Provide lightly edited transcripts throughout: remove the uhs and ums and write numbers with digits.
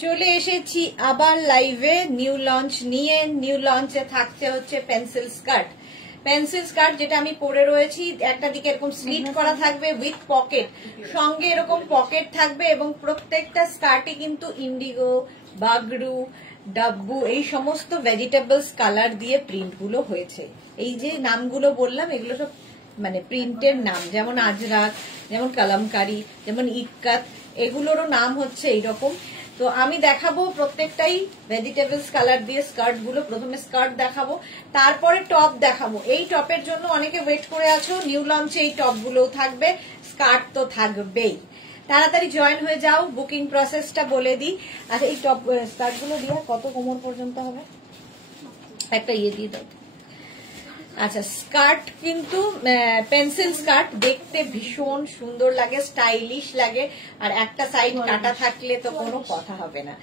চলে এসেছি আবার লাইভে নিউ লঞ্চ নিয়ে। নিউ লঞ্চে থাকছে হচ্ছে পেন্সিল স্কার্ট। পেন্সিল স্কার্ট যেটা আমি পরে রয়েছি, একটা দিকে এরকম স্লিট করা থাকবে উইথ পকেট, সঙ্গে এরকম পকেট থাকবে এবং প্রত্যেকটা স্কার্টে কিন্তু ইন্ডিগো, বাগরু, ডাব্বু এই সমস্ত ভেজিটেবলস কালার দিয়ে প্রিন্ট গুলো হয়েছে। এই যে নামগুলো বললাম এগুলো সব মানে প্রিন্টের নাম, যেমন আজরাক, যেমন কালামকারি, যেমন ইক্কাত, এগুলোরও নাম হচ্ছে এইরকম। তো আমি দেখাবো প্রত্যেকটাই ভেজিটেবলস কালার দিয়ে স্কার্ট গুলো। প্রথমে স্কার্ট দেখাবো, তারপরে টপ দেখাবো। এই টপের জন্য অনেকে ওয়েট করে আছো, নিউ লঞ্চে এই টপ গুলোও থাকবে, স্কার্ট তো থাকবেই। তাড়াতাড়ি জয়েন হয়ে যাও, বুকিং প্রসেসটা বলে দিই। আচ্ছা, এই টপ স্কার্ট গুলো দিয়ে কত কোমর পর্যন্ত হবে? একটা ইয়ে দিয়ে দাও। আচ্ছা, স্কার্ট কিন্তু পেন্সিল স্কার্ট দেখতে ভীষণ সুন্দর লাগে, স্টাইলিশ লাগে, আর একটা সাইড কাটা থাকলে তো কোনো কথা হবে না।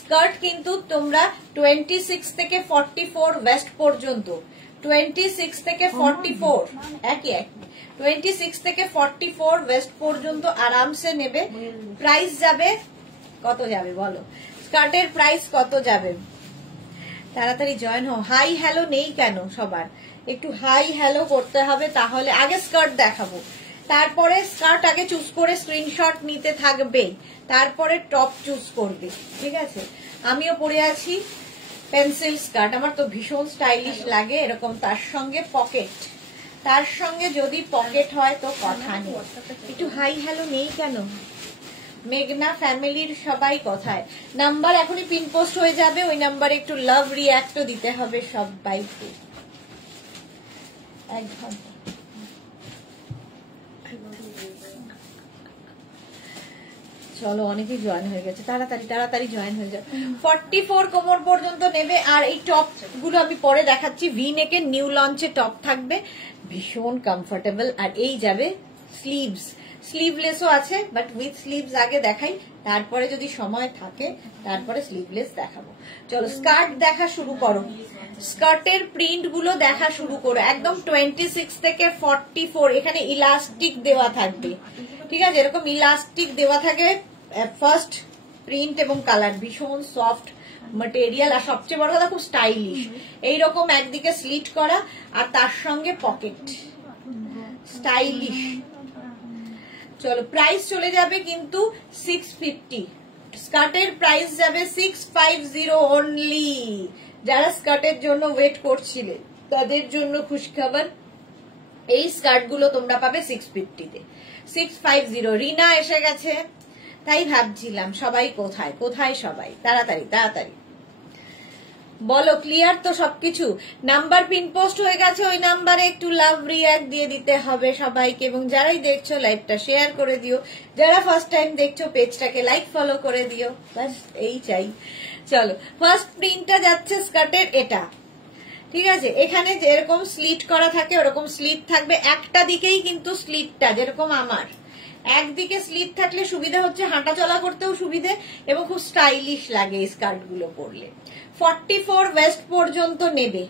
স্কার্ট কিন্তু তোমরা 26 থেকে 44 ওয়েস্ট পর্যন্ত, 26 থেকে 44 একই 26 থেকে 44 ওয়েস্ট পর্যন্ত আরামসে নেবে। প্রাইস যাবে কত যাবে বলো? স্কার্টের প্রাইস কত যাবে? তাড়াতাড়ি জয়েন হও। হাই হ্যালো নেই কেন সবার? একটু হাই হ্যালো করতে হবে। তাহলে আগে স্কার্ট দেখাবো, তারপরে স্কার্ট আগে চুজ করে স্ক্রিনশট নিতে থাকবে, তারপরে টপ চুজ করবে, ঠিক আছে? আমিও পরে আছি পেন্সিল স্কার্ট, আমার তো ভীষণ স্টাইলিশ লাগে এরকম। তার সঙ্গে পকেট, তার সঙ্গে যদি পকেট হয় তো কথা নেই। একটু হাই হ্যালো নেই কেন? মেঘনা ফ্যামিলির সবাই কোথায়? নাম্বার এখনই পিন পোস্ট হয়ে যাবে, ওই নাম্বারে একটু লাভ রিঅ্যাক্টও দিতে হবে সবাইকে। এক ঘন্টা চলো, অনেকেই জয়েন হয়ে গেছে, তাড়াতাড়ি তাড়াতাড়ি জয়েন হয়ে যাবে। 44 কোমর পর্যন্ত নেবে। আর এই টপ গুলো আমি পরে দেখাচ্ছি। ভি নেকের নিউ লঞ্চে টপ থাকবে, ভীষণ কমফোর্টেবল। আর এই যাবে স্লিভস, স্লিভলেসও আছে, বাট উইথ স্লিভস আগে দেখাই, তারপরে যদি সময় থাকে তারপরে স্লিভলেস দেখাবো। চলো স্কার্ট দেখা শুরু করো, স্কার্টের প্রিন্ট গুলো দেখা শুরু করো। একদম 26 থেকে 44 এখানে ইলাস্টিক দেওয়া থাকবে, ঠিক আছে? এরকম ইলাস্টিক দেওয়া থাকে। ফার্স্ট প্রিন্ট এবং কালার ভীষণ সফট ম্যাটেরিয়াল, আর সবচেয়ে বড় কথা খুব স্টাইলিশ। এইরকম একদিকে স্লিট করা আর তার সঙ্গে পকেট, স্টাইলিশ। চলো প্রাইস চলে যাবে কিন্তু 650। স্কার্টের প্রাইস যাবে 650 অনলি। যারা স্কার্টের জন্য ওয়েট করছিলে তাদের জন্য খুশখবর, এই স্কার্ট গুলো তোমরা পাবে 650-তে। 650। রিনা এসে গেছে, তাই ভাবছিলাম সবাই কোথায় কোথায় সবাই? তাড়াতাড়ি তাড়াতাড়ি বলো, ক্লিয়ার তো সবকিছু? নাম্বার পিন পোস্ট হয়ে গেছে, ওই নাম্বারে একটু লাভ রিঅ্যাক্ট দিয়ে দিতে হবে সবাইকে। এবং যারাই দেখছো লাইভটা শেয়ার করে দিও, যারা ফার্স্ট টাইম দেখছো পেজটাকে লাইক ফলো করে দিও, বাস এই চাই। চলো ফার্স্ট প্রিন্টটা যাচ্ছে স্কার্টের এটা, ঠিক আছে? এখানে যেরকম স্লিট করা থাকে ওরকম স্লিট থাকবে, একটা দিকেই কিন্তু স্লিটটা, যেরকম আমার একদিকে স্লিট থাকলে সুবিধা হচ্ছে হাঁটা চলা করতেও সুবিধে এবং খুব স্টাইলিশ লাগে এই স্কার্ট গুলো পরলে। 44 ওয়েস্ট পর্যন্ত নেবে।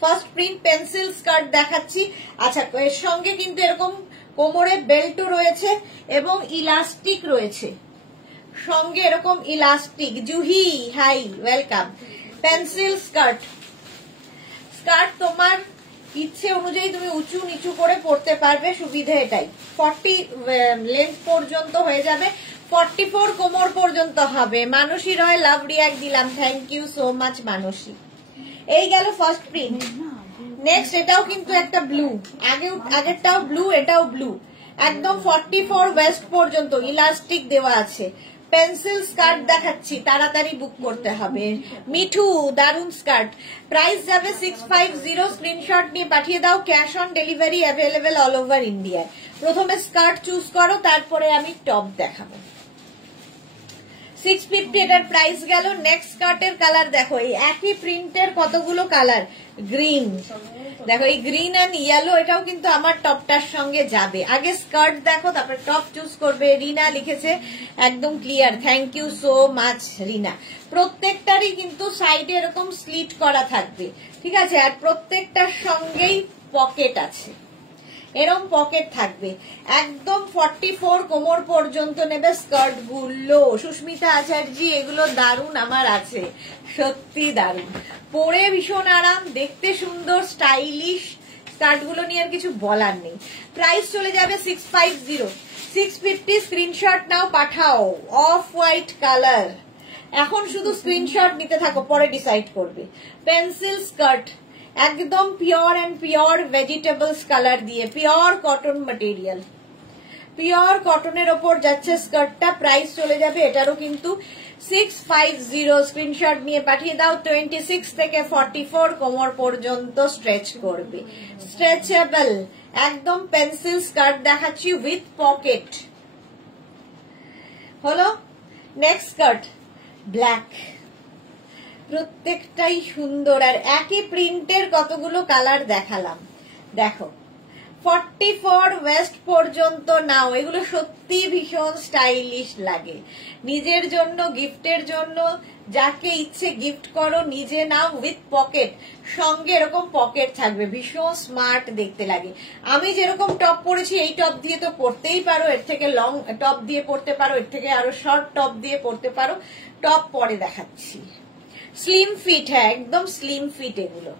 ফার্স্ট প্রিন্ট পেন্সিল স্কার্ট দেখাচ্ছি। আচ্ছা, এর সঙ্গে কিন্তু এরকম কোমরে বেল্টও রয়েছে এবং ইলাস্টিক রয়েছে, সঙ্গে এরকম elastic. Juhi hi, welcome. Pencil skirt, skirt তোমার ইচ্ছে অনুযায়ী তুমি উঁচু নিচু করে পড়তে পারবে, সুবিধা এটাই। 40 লেন্থ পর্যন্ত হয়ে যাবে, 44 কোমর পর্যন্ত হবে। মানসী রয় লাভ রিঅ্যাক্ট দিলাম, থ্যাংক ইউ সো মাচ মানসী। এই গেল ফার্স্ট প্রিন্ট। নেক্সট এটাও কিন্তু একটা ব্লু, আগেরটাও ব্লু, এটাও ব্লু। একদম 44 ওয়েস্ট পর্যন্ত ইলাস্টিক দেওয়া আছে। পেন্সিল স্কার্ট দেখাচ্ছি, তাড়াতাড়ি বুক করতে হবে। মিঠু দারুন স্কার্ট, প্রাইস যাবে 650। স্ক্রিনশট নিয়ে পাঠিয়ে দাও, cash on delivery available all over ইন্ডিয়ায়। প্রথমে স্কার্ট চুজ করো, তারপরে আমি টপ দেখাবো। 650 এটার প্রাইস গেল। নেক্সট স্কার্টের কালার দেখো, এই একই প্রিন্টের কতগুলো কালার। গ্রিন দেখো, এই গ্রিন এন্ড ইয়েলো, এটাও কিন্তু আমার টপটার সঙ্গে যাবে। আগে স্কার্ট দেখো, তারপরে টপ চুজ করবে। রিনা লিখেছে, একদম clear, thank you so much Rina. প্রত্যেকটারই কিন্তু সাইডে এরকম স্লিট করা থাকবে, ঠিক আছে? আর প্রত্যেকটার সঙ্গেই পকেট আছে। এরকম পকেট থাকবে, একদম 44 কোমর পর্যন্ত নেবে স্কার্ট গুলো। সুস্মিতা আচার্যি এগুলো দারুণ, আমার আছে, সত্যি দারুণ, পরে ভীষণ আরাম, দেখতে সুন্দর, স্টাইলিশ। স্কার্ট গুলো নিয়ে আর কিছু বলার নেই। প্রাইস চলে যাবে 650, 650। স্ক্রিনশট নাও, পাঠাও। অফ হোয়াইট কালার, এখন শুধু স্ক্রিনশট নিতে থাকো, পরে ডিসাইড করবে। পেন্সিল স্কার্ট, একদম pure and pure vegetables colour দিয়ে, পিওর কটন ম্যাটেরিয়াল, পিওর কটনের ওপর যাচ্ছে স্কার্টটা। প্রাইস চলে যাবে এটারও কিন্তু 650। স্ক্রিনশট নিয়ে পাঠিয়ে দাও। 26 থেকে 44 কোমর পর্যন্ত স্ট্রেচ করবে, স্ট্রেচেবল, একদম পেন্সিল স্কার্ট দেখাচ্ছি উইথ পকেট। হলো নেক্সট স্কার্ট, ব্ল্যাক, প্রত্যেকটাই সুন্দর, আর একই প্রিন্টের কতগুলো কালার দেখালাম। দেখো 44 ওয়েস্ট পর্যন্ত নাও, এগুলো সত্যি ভীষণ স্টাইলিশ লাগে। নিজের জন্য, গিফটের জন্য, যাকে ইচ্ছে গিফট করো, নিজে নাও উইথ পকেট, সঙ্গে এরকম পকেট থাকবে, ভীষণ স্মার্ট দেখতে লাগে। আমি যেরকম টপ পরেছি, এই টপ দিয়ে তো পরতেই পারো, এর থেকে লং টপ দিয়ে পরতে পারো, এর থেকে আরো শর্ট টপ দিয়ে পরতে পারো। টপ পরে দেখাচ্ছি। স্লিম ফিট, হ্যাঁ একদম স্লিম ফিট এগুলো।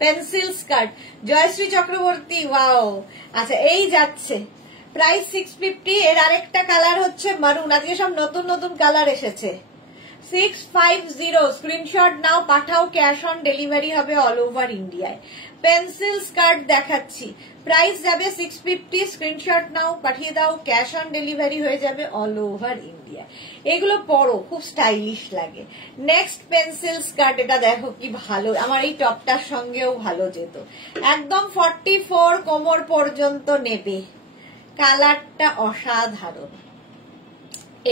Pencil skirt, Jayashree Chakraborty, wow. আচ্ছা এই যাচ্ছে, প্রাইস 650। এর আরেকটা কালার হচ্ছে মারুন, আজকে সব নতুন নতুন কালার এসেছে। 650, স্ক্রিনশট নাও, পাঠাও। ক্যাশ অন ডেলিভারি হবে অল ওভার ইন্ডিয়ায়। পেন্সিল স্কার্ট দেখাচ্ছি, প্রাইস যাবে 650। স্ক্রিনশট নাও, পাঠিয়ে দাও। ক্যাশ অন ডেলিভারি হয়ে যাবে অল ওভার ইন্ডিয়া। এগুলো পরো, খুব স্টাইলিশ লাগে। নেক্সট পেন্সিল স্কার্ট, এটা দেখো কি ভালো, আমার এই টপটার সঙ্গেও ভালো যেত। একদম 44 কোমর পর্যন্ত নেবে, কালারটা অসাধারণ।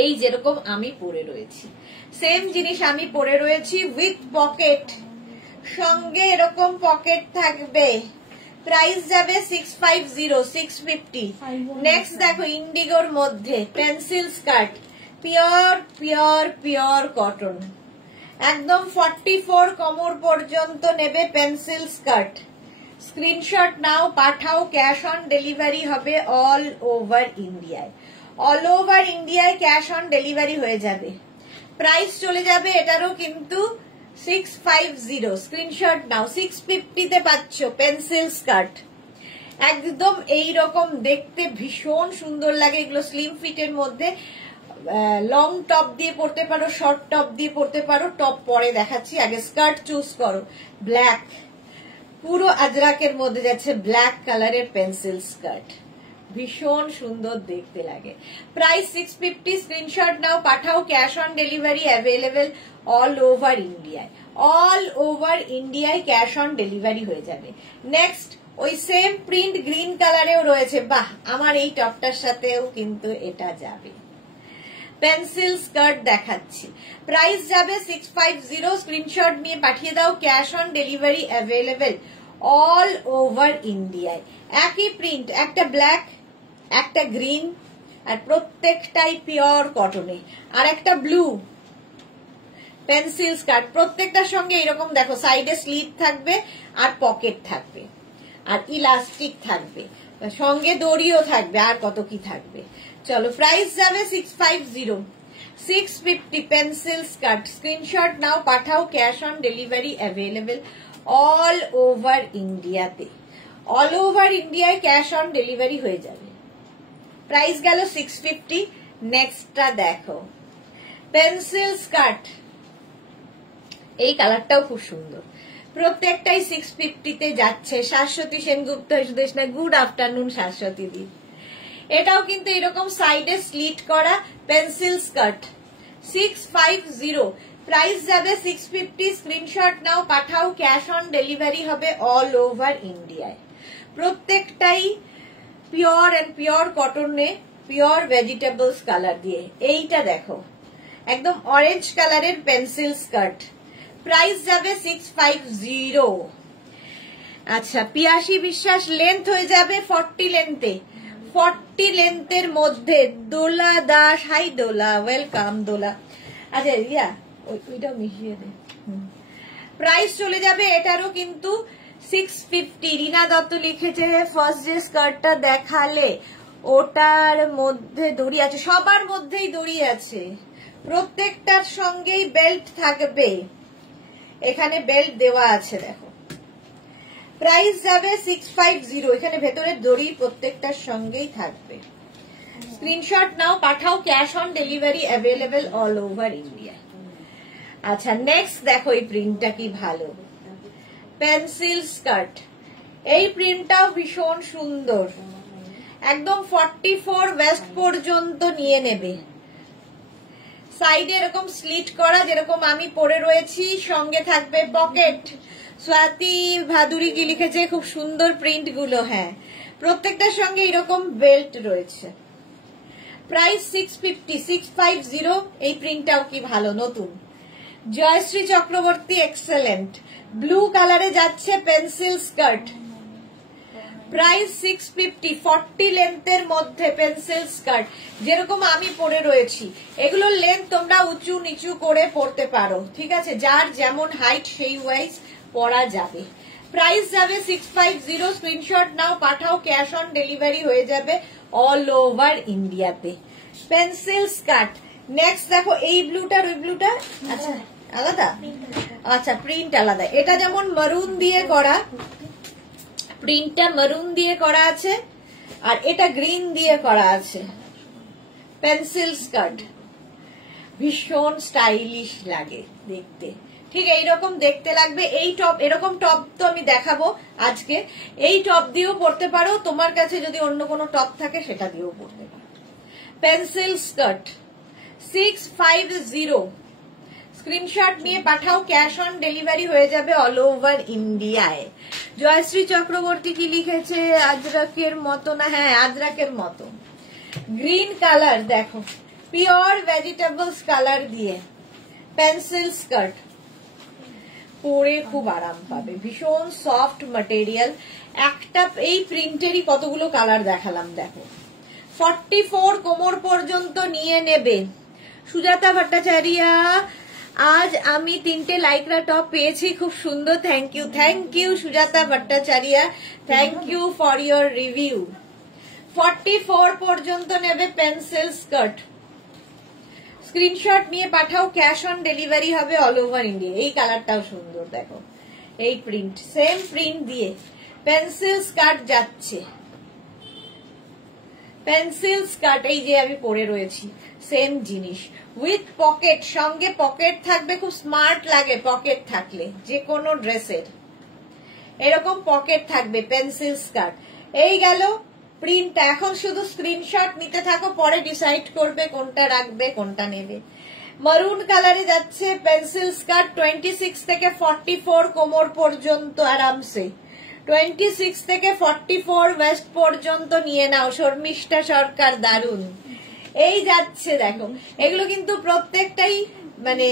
এই যেরকম আমি পরে রয়েছি, সেম জিনিস আমি পরে রয়েছি উইথ পকেট, সঙ্গে এরকম পকেট থাকবে। প্রাইস যাবে 650, 650। নেক্সট দেখো ইন্ডিগোর মধ্যে pencil skirt, pure pure pure cotton, একদম 44 কোমর পর্যন্ত নেবে পেন্সিল স্কার্ট। স্ক্রিনশট নাও, পাঠাও। ক্যাশ অন ডেলিভারি হবে অল ওভার ইন্ডিয়ায়, অল ওভার ইন্ডিয়ায় ক্যাশ অন ডেলিভারি হয়ে যাবে। প্রাইস চলে যাবে এটারও কিন্তু 650। স্ক্রিনশট নাও। 650 তে পাচ্ছ পেন্সিল স্কার্ট, একদম এইরকম দেখতে ভীষণ সুন্দর লাগে। এগুলো স্লিম ফিটের মধ্যে, লং টপ দিয়ে পরতে পারো, শর্ট টপ দিয়ে পরতে পারো। টপ পরে দেখাচ্ছি, আগে স্কার্ট চুজ করো। ব্ল্যাক, পুরো আজরাকের মধ্যে যাচ্ছে ব্ল্যাক কালারের পেন্সিল স্কার্ট, ভীষণ সুন্দর দেখতে লাগে। প্রাইস 650। স্ক্রিনশট নাও, পাঠাও। Cash on delivery available all over ইন্ডিয়ায়, অল ওভার ইন্ডিয়ায় ক্যাশ অন ডেলিভারি হয়ে যাবে। নেক্সট ওই সেম প্রিন্ট গ্রিন কালারেও রয়েছে, বাহ, আমার এই টপটার সাথেও কিন্তু এটা যাবে। পেন্সিল স্কার্ট দেখাচ্ছি, প্রাইস যাবে 650। স্ক্রিনশট নিয়ে পাঠিয়ে দাও। Cash on delivery available all over ইন্ডিয়ায়। একই প্রিন্ট, একটা ব্ল্যাক, একটা গ্রিন, আর প্রত্যেকটাই পিওর কটনে, আর একটা ব্লু। পেন্সিল স্কার্ট প্রত্যেকটার সঙ্গে এরকম দেখো, সাইডে স্লিভ থাকবে আর পকেট থাকবে আর ইলাস্টিক থাকবে, সঙ্গে দড়িও থাকবে, আর কত কি থাকবে। চলো প্রাইস যাবে 650, 650 পেন্সিল স্কার্ট। স্ক্রিনশট নাও, পাঠাও। Cash on delivery available all over ইন্ডিয়াতে, অল ওভার ইন্ডিয়ায় ক্যাশ অন ডেলিভারি হয়ে যাবে। প্রাইস গেল 650। নেক্সটটা দেখো, পেন্সিল স্কার্ট, এই কালারটাও খুব সুন্দর, প্রত্যেকটাই 650 তে যাচ্ছে। শাশ্বতী সেনগুপ্ত গুড আফটারনুন শাশ্বতী দি। এটাও কিন্তু এরকম সাইডে স্লিট করা পেন্সিল স্কার্ট, 650। প্রাইস যাবে 650। স্ক্রিনশট নাও, পাঠাও। ক্যাশ অন ডেলিভারি হবে অল ওভার ইন্ডিয়ায়। প্রত্যেকটাই পিওর এন্ড পিওর কটনে, পিওর ভেজিটেবলস কালার দিয়ে। এইটা দেখো, একদম অরেঞ্জ কালারের পেন্সিল স্কার্ট, প্রাইস যাবে 650। আচ্ছা, পিয়াসী বিশ্বাস লেন্থ হয়ে যাবে 40 লেন্থে, 40 লেন্থের মধ্যে। দোলা দাস, হাই দোলা, ওয়েলকাম দোলা। আচ্ছা ইয়া ওইটা মিশিয়ে দে। প্রাইস চলে যাবে এটারও কিন্তু 650। রিনা দত্ত লিখেছে ফার্স্ট যে স্কার্টটা দেখালে ওটার মধ্যে দড়ি আছে, সবার মধ্যেই দড়ি আছে, প্রত্যেকটার সঙ্গেই বেল্ট থাকবে, এখানে বেল্ট দেওয়া আছে দেখো। প্রাইস যাবে 650, এখানে ভেতরে দড়ি প্রত্যেকটার সঙ্গেই থাকবে। স্ক্রিনশট নাও, পাঠাও, cash on delivery available all over India. আচ্ছা নেক্সট দেখো এই প্রিন্টটা কি ভালো, পেন্সিল স্কার্ট। এই প্রিন্টটাও ভীষণ সুন্দর, একদম 44 ওয়েস্ট পর্যন্ত নিয়ে নেবে। সাইডে এরকম স্লিট করা যেরকম আমি পরে রয়েছি, সঙ্গে থাকবে পকেট। স্বাতি ভাদুরী কি লিখেছে, খুব সুন্দর প্রিন্ট গুলো, হ্যাঁ প্রত্যেকটার সঙ্গে এরকম বেল্ট রয়েছে। প্রাইস 650। এই প্রিন্টটাও কি ভালো, নতুন। জয়শ্রী চক্রবর্তী এক্সেলেন্ট, ব্লু কালারে যাচ্ছে পেন্সিল স্কার্ট। প্রাইস 650, 40 লেন্থের মধ্যে পেন্সিল স্কার্ট, যেরকম আমি পরে রয়েছি। এগুলোর লেন্থ তোমরা উঁচু নিচু করে পরতে পারো, ঠিক আছে, যার যেমন হাইট সেই ওয়াইজ পরা যাবে। প্রাইস যাবে 650। স্ক্রিনশট নাও, পাঠাও, ক্যাশ অন ডেলিভারি হয়ে যাবে অল ওভার ইন্ডিয়াতে। Pencil skirt. নেক্সট দেখো এই ব্লুটার ওই ব্লুটা আচ্ছা আলাদা, আচ্ছা প্রিন্ট আলাদা। এটা যেমন মারুন দিয়ে করা, প্রিন্টটা মারুন দিয়ে করা আছে, আর এটা গ্রিন দিয়ে করা আছে। পেন্সিল স্কার্ট ভীষণ স্টাইলিশ লাগে দেখতে, ঠিক এইরকম দেখতে লাগবে। এই টপ, এরকম টপ তো আমি দেখাবো আজকে, এই টপ দিয়েও পরতে পারো, তোমার কাছে যদি অন্য কোনো টপ থাকে সেটা দিয়েও পরতে পারো। Pencil skirt 650। স্ক্রিনশট নিয়ে পাঠাও, ক্যাশ অন ডেলিভারি হয়ে যাবে অল ওভার ইন্ডিয়ায়। জয়শ্রী চক্রবর্তী কি লিখেছে, আজরাকের মতো না, হ্যাঁ আজরাকের মতো। গ্রিন কালার দেখো, পিওর ভেজিটেবলস কালার দিয়ে পেন্সিল স্কার্ট, পরে খুব আরাম পাবে, ভীষণ সফট ম্যাটেরিয়াল। একটা এই প্রিন্টেরই কতগুলো কালার দেখালাম দেখো। 44 কোমর পর্যন্ত নিয়ে নেবে। সুজাতা ভট্টাচার্য, আজ আমি 3টে লাইকরা টপ পেয়েছি, খুব সুন্দর, thank you Sujata Bhattacharya, thank you for your review. 44 পর্যন্ত নেবে পেন্সিল স্কার্ট। স্ক্রিনশট নিয়ে পাঠাও, ক্যাশ অন ডেলিভারি হবে অল ওভার ইন্ডিয়া। এই কালারটাও সুন্দর দেখো, এই প্রিন্ট, সেম প্রিন্ট দিয়ে পেন্সিল স্কার্ট যাচ্ছে। পেন্সিল স্কার্ট এই যে আমি পরে রয়েছি, সেম জিনিস উইথ পকেট, সঙ্গে পকেট থাকবে, খুব স্মার্ট লাগে পকেট থাকলে, যে কোনো ড্রেসের এরকম পকেট থাকবে। পেন্সিল স্কার্ট এই গেল প্রিন্ট। এখন শুধু স্ক্রিনশট নিতে থাকো, পরে ডিসাইড করবে কোনটা রাখবে কোনটা নেবে। মারুন কালারে যাচ্ছে পেন্সিল স্কার্ট, 26 থেকে 44 কোমর পর্যন্ত আরামসে। 26 থেকে 44 ওয়েস্ট পর্যন্ত নিয়ে নাও। শর্মিষ্ঠা সরকার, দারুন। এই যাচ্ছে দেখো, এগুলো কিন্তু প্রত্যেকটাই মানে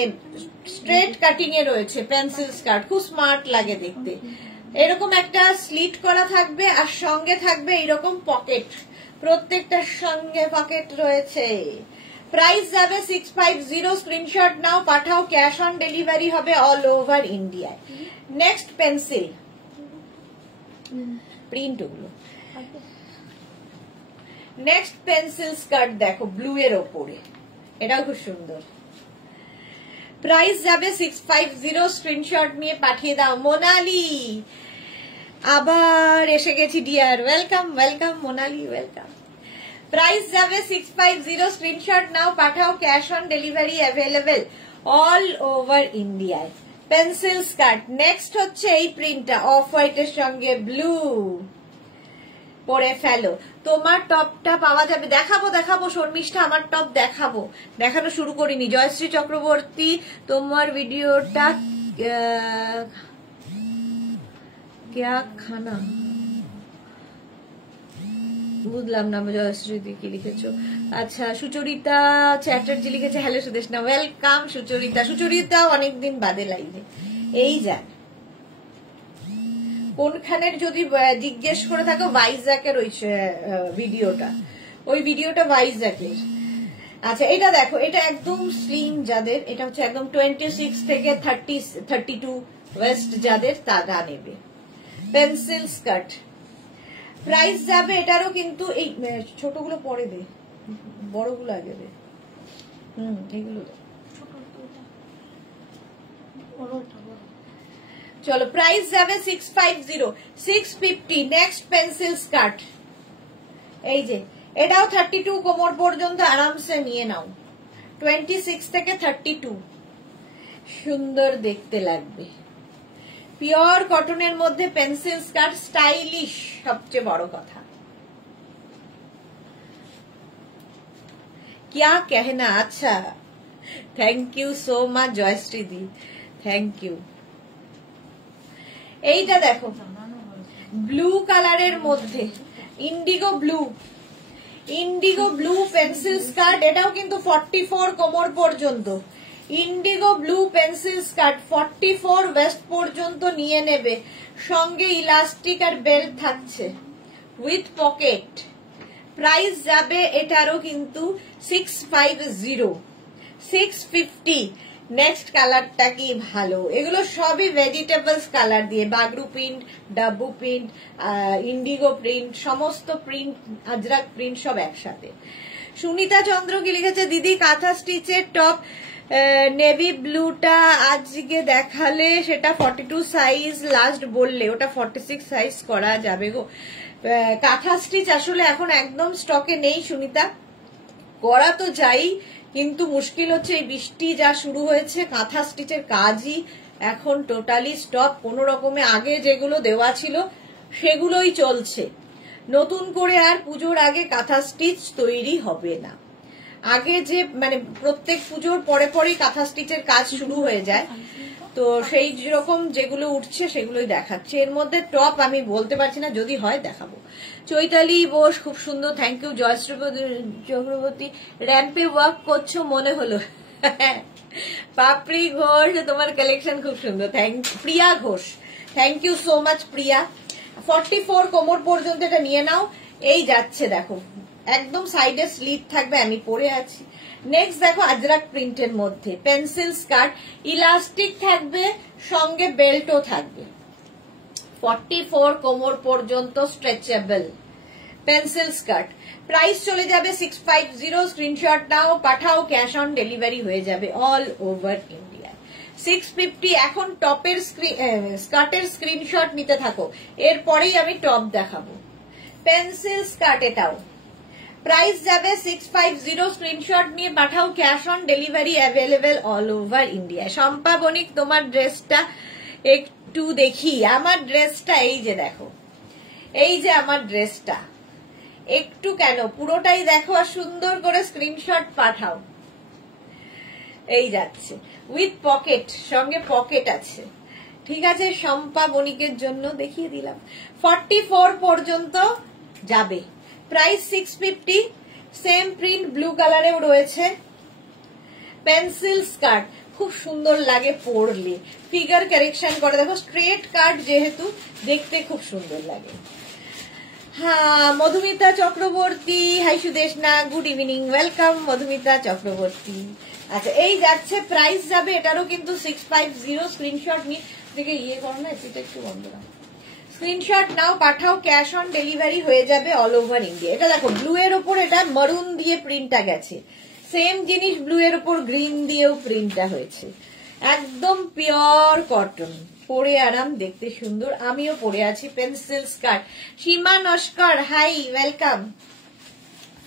স্ট্রেট কাটিং এ রয়েছে। পেন্সিল স্কার্ট খুব স্মার্ট লাগে দেখতে, এরকম একটা স্লিট করা থাকবে, আর সঙ্গে থাকবে এরকম পকেট, প্রত্যেকটার সঙ্গে পকেট রয়েছে। প্রাইস যাবে 650। স্ক্রিনশট নাও, পাঠাও, ক্যাশ অন ডেলিভারি হবে অল ওভার ইন্ডিয়ায়। নেক্সট পেন্সিল প্রিন্ট ওগুলো। নেক্সট পেন্সিল স্কার্ট দেখো, ব্লু এর ওপরে, এটাও খুব সুন্দর। প্রাইস যাবে 650। স্ক্রিনশট নিয়ে পাঠিয়ে দাও। মোনালি, আবার এসে গেছি dear, welcome welcome Monali, welcome. Price যাবে 650। স্ক্রিনশট নাও, পাঠাও, cash on delivery available all over ইন্ডিয়ায়। Pencil skirt. নেক্সট হচ্ছে এই প্রিন্টটা, অফ হোয়াইটের সঙ্গে ব্লু, পরে ফেলো। তোমার টপটা পাওয়া যাবে, দেখাবো শর্মিষ্ঠা, আমার টপ দেখানো শুরু করিনি। জয়শ্রী চক্রবর্তী, তোমার ভিডিওটা क्या खाना, বুঝলাম না জয়শ্রী কি লিখেছো। আচ্ছা সুচরিতা চ্যাটার্জি লিখেছে, হ্যালো সুদেশনা, ওয়েলকাম সুচরিতা অনেকদিন বাদে লাইভে। এই যান কোনখানের যদি জিজ্ঞেস করে থাকো, ভাইজ্যাকের ওই ভিডিওটা, ভাইজ্যাকের। আচ্ছা এটা দেখো, এটা একদম স্লিম যাদের, এটা হচ্ছে একদম 26 থেকে 32 ওয়েস্ট যাদের, তারা নেবে। পেন্সিল স্কার্ট, প্রাইস যাবে এটারও কিন্তু, এই ছোটগুলো পরে দে, বড়গুলো আগে দে। এগুলো চলো, প্রাইস যাবে 650, 650। নেক্সট পেন্সিল স্কার্ট, এই যে এটাও 32 কোমর পর্যন্ত আরামসে নিয়ে নাও, 26 থেকে 32, সুন্দর দেখতে লাগবে। পিওর কটনের মধ্যে পেন্সিল স্কার্ট, স্টাইলিশ সবচেয়ে বড় কথা। क्या कहना, अच्छा thank you so much Jayashree di, thank you. এইটা দেখো ব্লু কালারের মধ্যে, ইন্ডিগো ব্লু পেন্সিল স্কার্ট, এটাও কিন্তু 44 কোমর পর্যন্ত। Indigo blue pencil skirt 44 West পর্যন্ত নিয়ে নেবে, সঙ্গে ইলাস্টিক আর বেল্ট থাকছে উইথ পকেট। প্রাইস যাবে এটারও কিন্তু 650, 650। নেক্সট কালারটা কি ভালো, এগুলো সবই ভেজিটেবলস কালার দিয়ে, Bagru print, Dabu print, indigo print, সমস্ত প্রিন্ট, আজরাক প্রিন্ট সব একসাথে। সুনিতা চন্দ্র কি লিখেছে, দিদি কাঁথা স্টিচের টপ নেভি ব্লুটা আজকে দেখালে সেটা 42 সাইজ লাস্ট বললে, ওটা 46 সাইজ করা যাবে গো। কাঁথা স্টিচ আসলে এখন একদম স্টকে নেই সুনিতা, করা তো যাই, কিন্তু মুশকিল হচ্ছে এই বৃষ্টি যা শুরু হয়েছে, কাঁথা স্টিচের কাজই এখন টোটালি স্টপ। কোন রকমে আগে যেগুলো দেওয়া ছিল সেগুলোই চলছে, নতুন করে আর পুজোর আগে কাঁথা স্টিচ তৈরি হবে না। আগে যে মানে প্রত্যেক পুজোর পরে পরেই কাঁথা স্টিচের কাজ শুরু হয়ে যায়, তো সেই রকম যেগুলো উঠছে সেগুলোই দেখাচ্ছে। এর মধ্যে টপ আমি বলতে পারছি না, যদি হয় দেখাবো। চৈতালি বোস খুব সুন্দর, থ্যাংক ইউ। জয়শ্রী চক্রবর্তী, র্যাম্পে ওয়ার্ক করছো মনে হলো। পাপড়ি ঘোষ, তোমার কালেকশন খুব সুন্দর, thank. Priya Ghosh, thank you so much Priya. 44 কোমর পর্যন্ত এটা নিয়ে নাও। এই যাচ্ছে দেখো, একদম সাইডে স্লিট থাকবে, আমি পরে আছি। নেক্সট দেখো আজরাক প্রিন্টের মধ্যে পেন্সিল স্কার্ট, ইলাস্টিক থাকবে, সঙ্গে বেল্টও থাকবে, 44 কোমর পর্যন্ত স্ট্রেচেবল পেন্সিল স্কার্ট। প্রাইস চলে যাবে 650, স্ক্রিনশট নাও, পাঠাও, ক্যাশ অন ডেলিভারি হয়ে যাবে অল ওভার ইন্ডিয়া। 650। এখন টপের স্কার্টের স্ক্রিনশট নিতে থাকো, এরপরেই আমি টপ দেখাবো। পেন্সিল স্কার্ট এটাও প্রাইস যাবে 650, স্ক্রিনশট নিয়ে পাঠাও, cash on delivery available all over India. Shampa Banik, তোমার ড্রেসটা একটু দেখি। আমার ড্রেসটা এই যে দেখো, এই যে আমার ড্রেসটা, একটু কেন পুরোটাই দেখো আর সুন্দর করে স্ক্রিনশট পাঠাও। এই যাচ্ছে উইথ পকেট, সঙ্গে পকেট আছে, ঠিক আছে। শম্পা বণিকের জন্য দেখিয়ে দিলাম। 44 পর্যন্ত যাবে, প্রাইস 650। সেম প্রিন্ট ব্লু কালারেও রয়েছে। পেন্সিল স্কার্ট খুব সুন্দর লাগে পরলে, ফিগার কারেকশন করে, দেখো স্ট্রেট কাট যেহেতু দেখতে খুব সুন্দর লাগে। হ্যাঁ, Madhumita Chakraborty, hi Sudeshna, good evening, welcome Madhumita Chakraborty. আচ্ছা, এই যাচ্ছে, প্রাইস যাবে এটারও কিন্তু 650, স্ক্রিনশট নিয়ে দেখে ইয়ে করো না, এটা একটু বন্ধ রাখো, স্ক্রিনশট নাও, পাঠাও, ক্যাশ অন ডেলিভারি হয়ে যাবে অল ওভার ইন্ডিয়া। এটা দেখো ব্লু এর ওপর এটা মারুন দিয়ে প্রিন্টটা গেছে, সেম জিনিস ব্লু এর ওপর গ্রিন দিয়েও প্রিন্টটা হয়েছে, একদম পিওর কটন, পরে আরাম, দেখতে সুন্দর। আমিও পরে আছি। পেন্সিল স্কার্ট, সীমা নস্কর, হাই, ওয়েলকাম।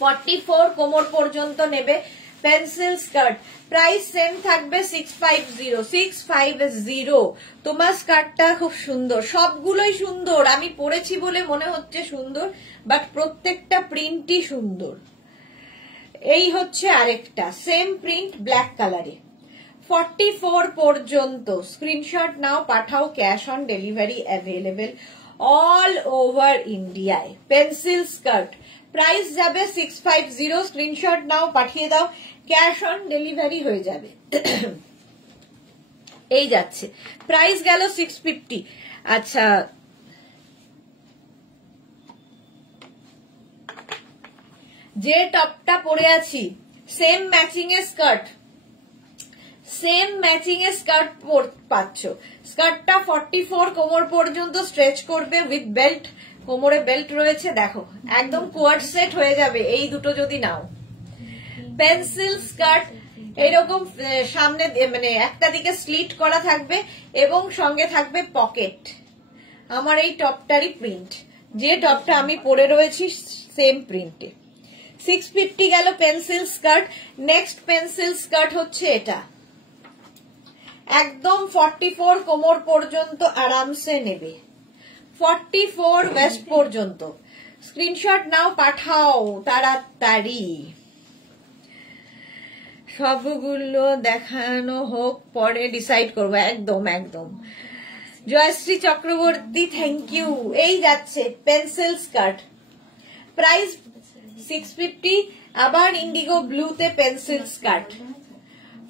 44 কোমর পর্যন্ত নেবে পেন্সিল স্কার্ট, প্রাইস সেম থাকবে 650, 650। তোমার স্কার্টটা খুব সুন্দর, সবগুলোই সুন্দর, আমি পরেছি বলে মনে হচ্ছে সুন্দর, বাট প্রত্যেকটা প্রিন্টই সুন্দর। এই হচ্ছে আরেকটা সেম প্রিন্ট ব্ল্যাক কালারে, 44 পর্যন্ত। স্ক্রিনশট নাও, পাঠাও, cash on delivery available all over ইন্ডিয়ায়। পেন্সিল স্কার্ট প্রাইস যাবে 650, স্ক্রিনশট নাও, পাঠিয়ে দাও, ক্যাশ অন ডেলিভারি হয়ে যাবে। এই যাচ্ছে, প্রাইস গেল 650। আচ্ছা, যে টপটা পরে আছি সেম ম্যাচিং এর স্কার্ট, সেম ম্যাচিং এ স্কার্ট পাচ্ছ। স্কার্টটা 44 কোমর পর্যন্ত স্ট্রেচ করবে উইথ বেল্ট, কোমরে বেল্ট রয়েছে। দেখো একদম কোয়ার্ড সেট হয়ে যাবে এই দুটো যদি নাও। পেন্সিল স্কার্ট এইরকম সামনে মানে একটা দিকে স্লিট করা থাকবে এবং সঙ্গে থাকবে পকেট। আমার এই টপটারই প্রিন্ট, যে টপটা আমি পরে রয়েছি সেম প্রিন্টে। 650 গেল pencil skirt. Next pencil skirt হচ্ছে এটা, একদম 44 কোমর পর্যন্ত আরামসে নেবে, 44 ওয়েস্ট পর্যন্ত। স্ক্রিনশট নাও, পাঠাও তাড়াতাড়ি। সবগুলো দেখানো হোক, পরে ডিসাইড করবো। একদম একদম। Jayashree Chakraborty thank you. এই যাচ্ছে পেন্সিল স্কার্ট, প্রাইস 650। আবার ইন্ডিগো ব্লুতে পেন্সিল স্কার্ট,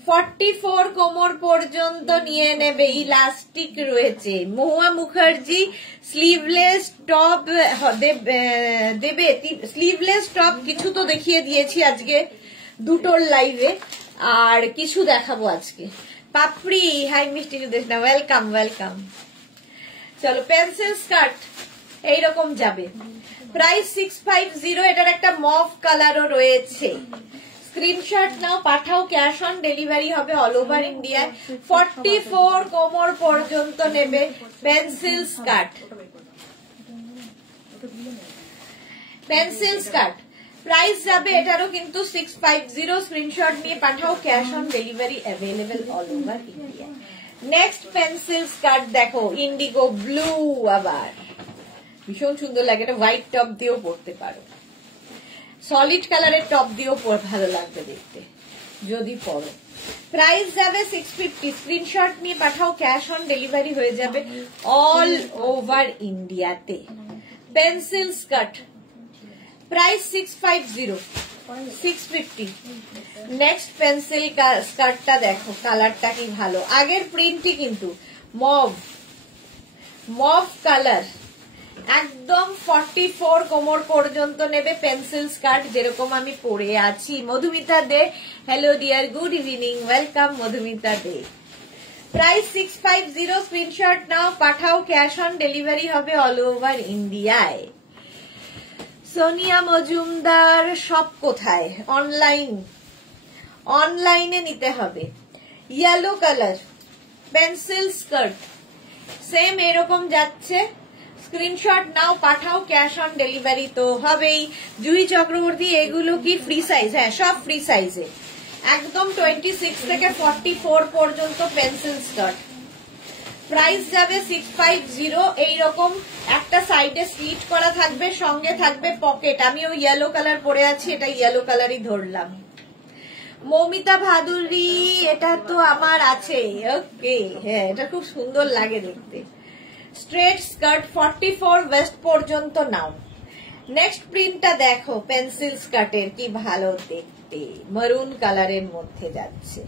44 কোমর পর্যন্ত নিয়ে নেবে, ইলাস্টিক রয়েছে। মহুয়া মুখার্জি স্লিভলেস টপ দেবে, স্লিভলেস টপ কিছু তো দেখিয়ে দিয়েছি আজকে দুটোর লাইভে, আর কিছু দেখাবো আজকে। পাপড়ি হাই মিষ্টি সুদেশনা, ওয়েলকাম ওয়েলকাম। চলো পেন্সিল স্কার্ট এইরকম যাবে, প্রাইস 650। এটার একটা মভ কালারও রয়েছে। স্ক্রিনশট নাও, পাঠাও, ক্যাশ অন ডেলিভারি হবে অল ওভার ইন্ডিয়ায়। 44 কোমর পর্যন্ত নেবে pencil skirt, pencil skirt price যাবে এটারও কিন্তু 650। স্ক্রিনশট নিয়ে পাঠাও, cash on delivery available all over India. Next pencil skirt দেখো, ইন্ডিগো ব্লু, আবার ভীষণ সুন্দর লাগে। এটা হোয়াইট টপ দিয়েও পরতে পারো, সলিড কালারের টপ দিয়েও ভালো লাগবে দেখতে যদি পরো। প্রাইস যাবে 650। স্ক্রিনশট নিয়ে পাঠাও, ক্যাশ অন ডেলিভারি হয়ে যাবে অল ওভার ইন্ডিয়াতে। Pencil skirt price 650, 650। Next pencil স্কার্টটা দেখো, কালারটা কি ভালো, আগের প্রিন্টই কিন্তু মভ, মভ কালার, একদম 44 কোমর পর্যন্ত নেবে পেন্সিল স্কার্ট, যেরকম আমি পরে আছি। Madhumita De, hello dear, good evening, welcome Madhumita De. Price 650। Screenshot নাও, পাঠাও, ক্যাশ অন ডেলিভারি হবে অল ওভার ইন্ডিয়ায়। সোনিয়া মজুমদার সব কোথায়? অনলাইন, অনলাইনে নিতে হবে। Yellow colour pencil skirt, same এরকম যাচ্ছে। স্ক্রিনশট নাও, পাঠাও, ক্যাশ অন ডেলিভারি তো হবেই। জুহি চক্রবর্তী এগুলো কি ফ্রি সাইজ? হ্যাঁ সব ফ্রি সাইজে, একদম 26 থেকে 44 পর্যন্ত পেন্সিল স্কার্ট। প্রাইস যাবে 650। এইরকম একটা সাইডে স্লিট করা থাকবে, সঙ্গে থাকবে পকেট। আমি ওই ইয়েলো কালার পরে আছি, এটা ইয়েলো কালারই ধরলাম। মৌমিতা ভাদুরী, এটা তো আমার আছে। ওকে, হ্যাঁ এটা খুব সুন্দর লাগে দেখতে। স্ট্রেট স্কার্ট 44 ওয়েস্ট পর্যন্ত নাও। নেক্সট প্রিন্টটা দেখো, পেন্সিল স্কার্টের কি ভালো দেখতে, মারুন কালারের মধ্যে যাচ্ছে।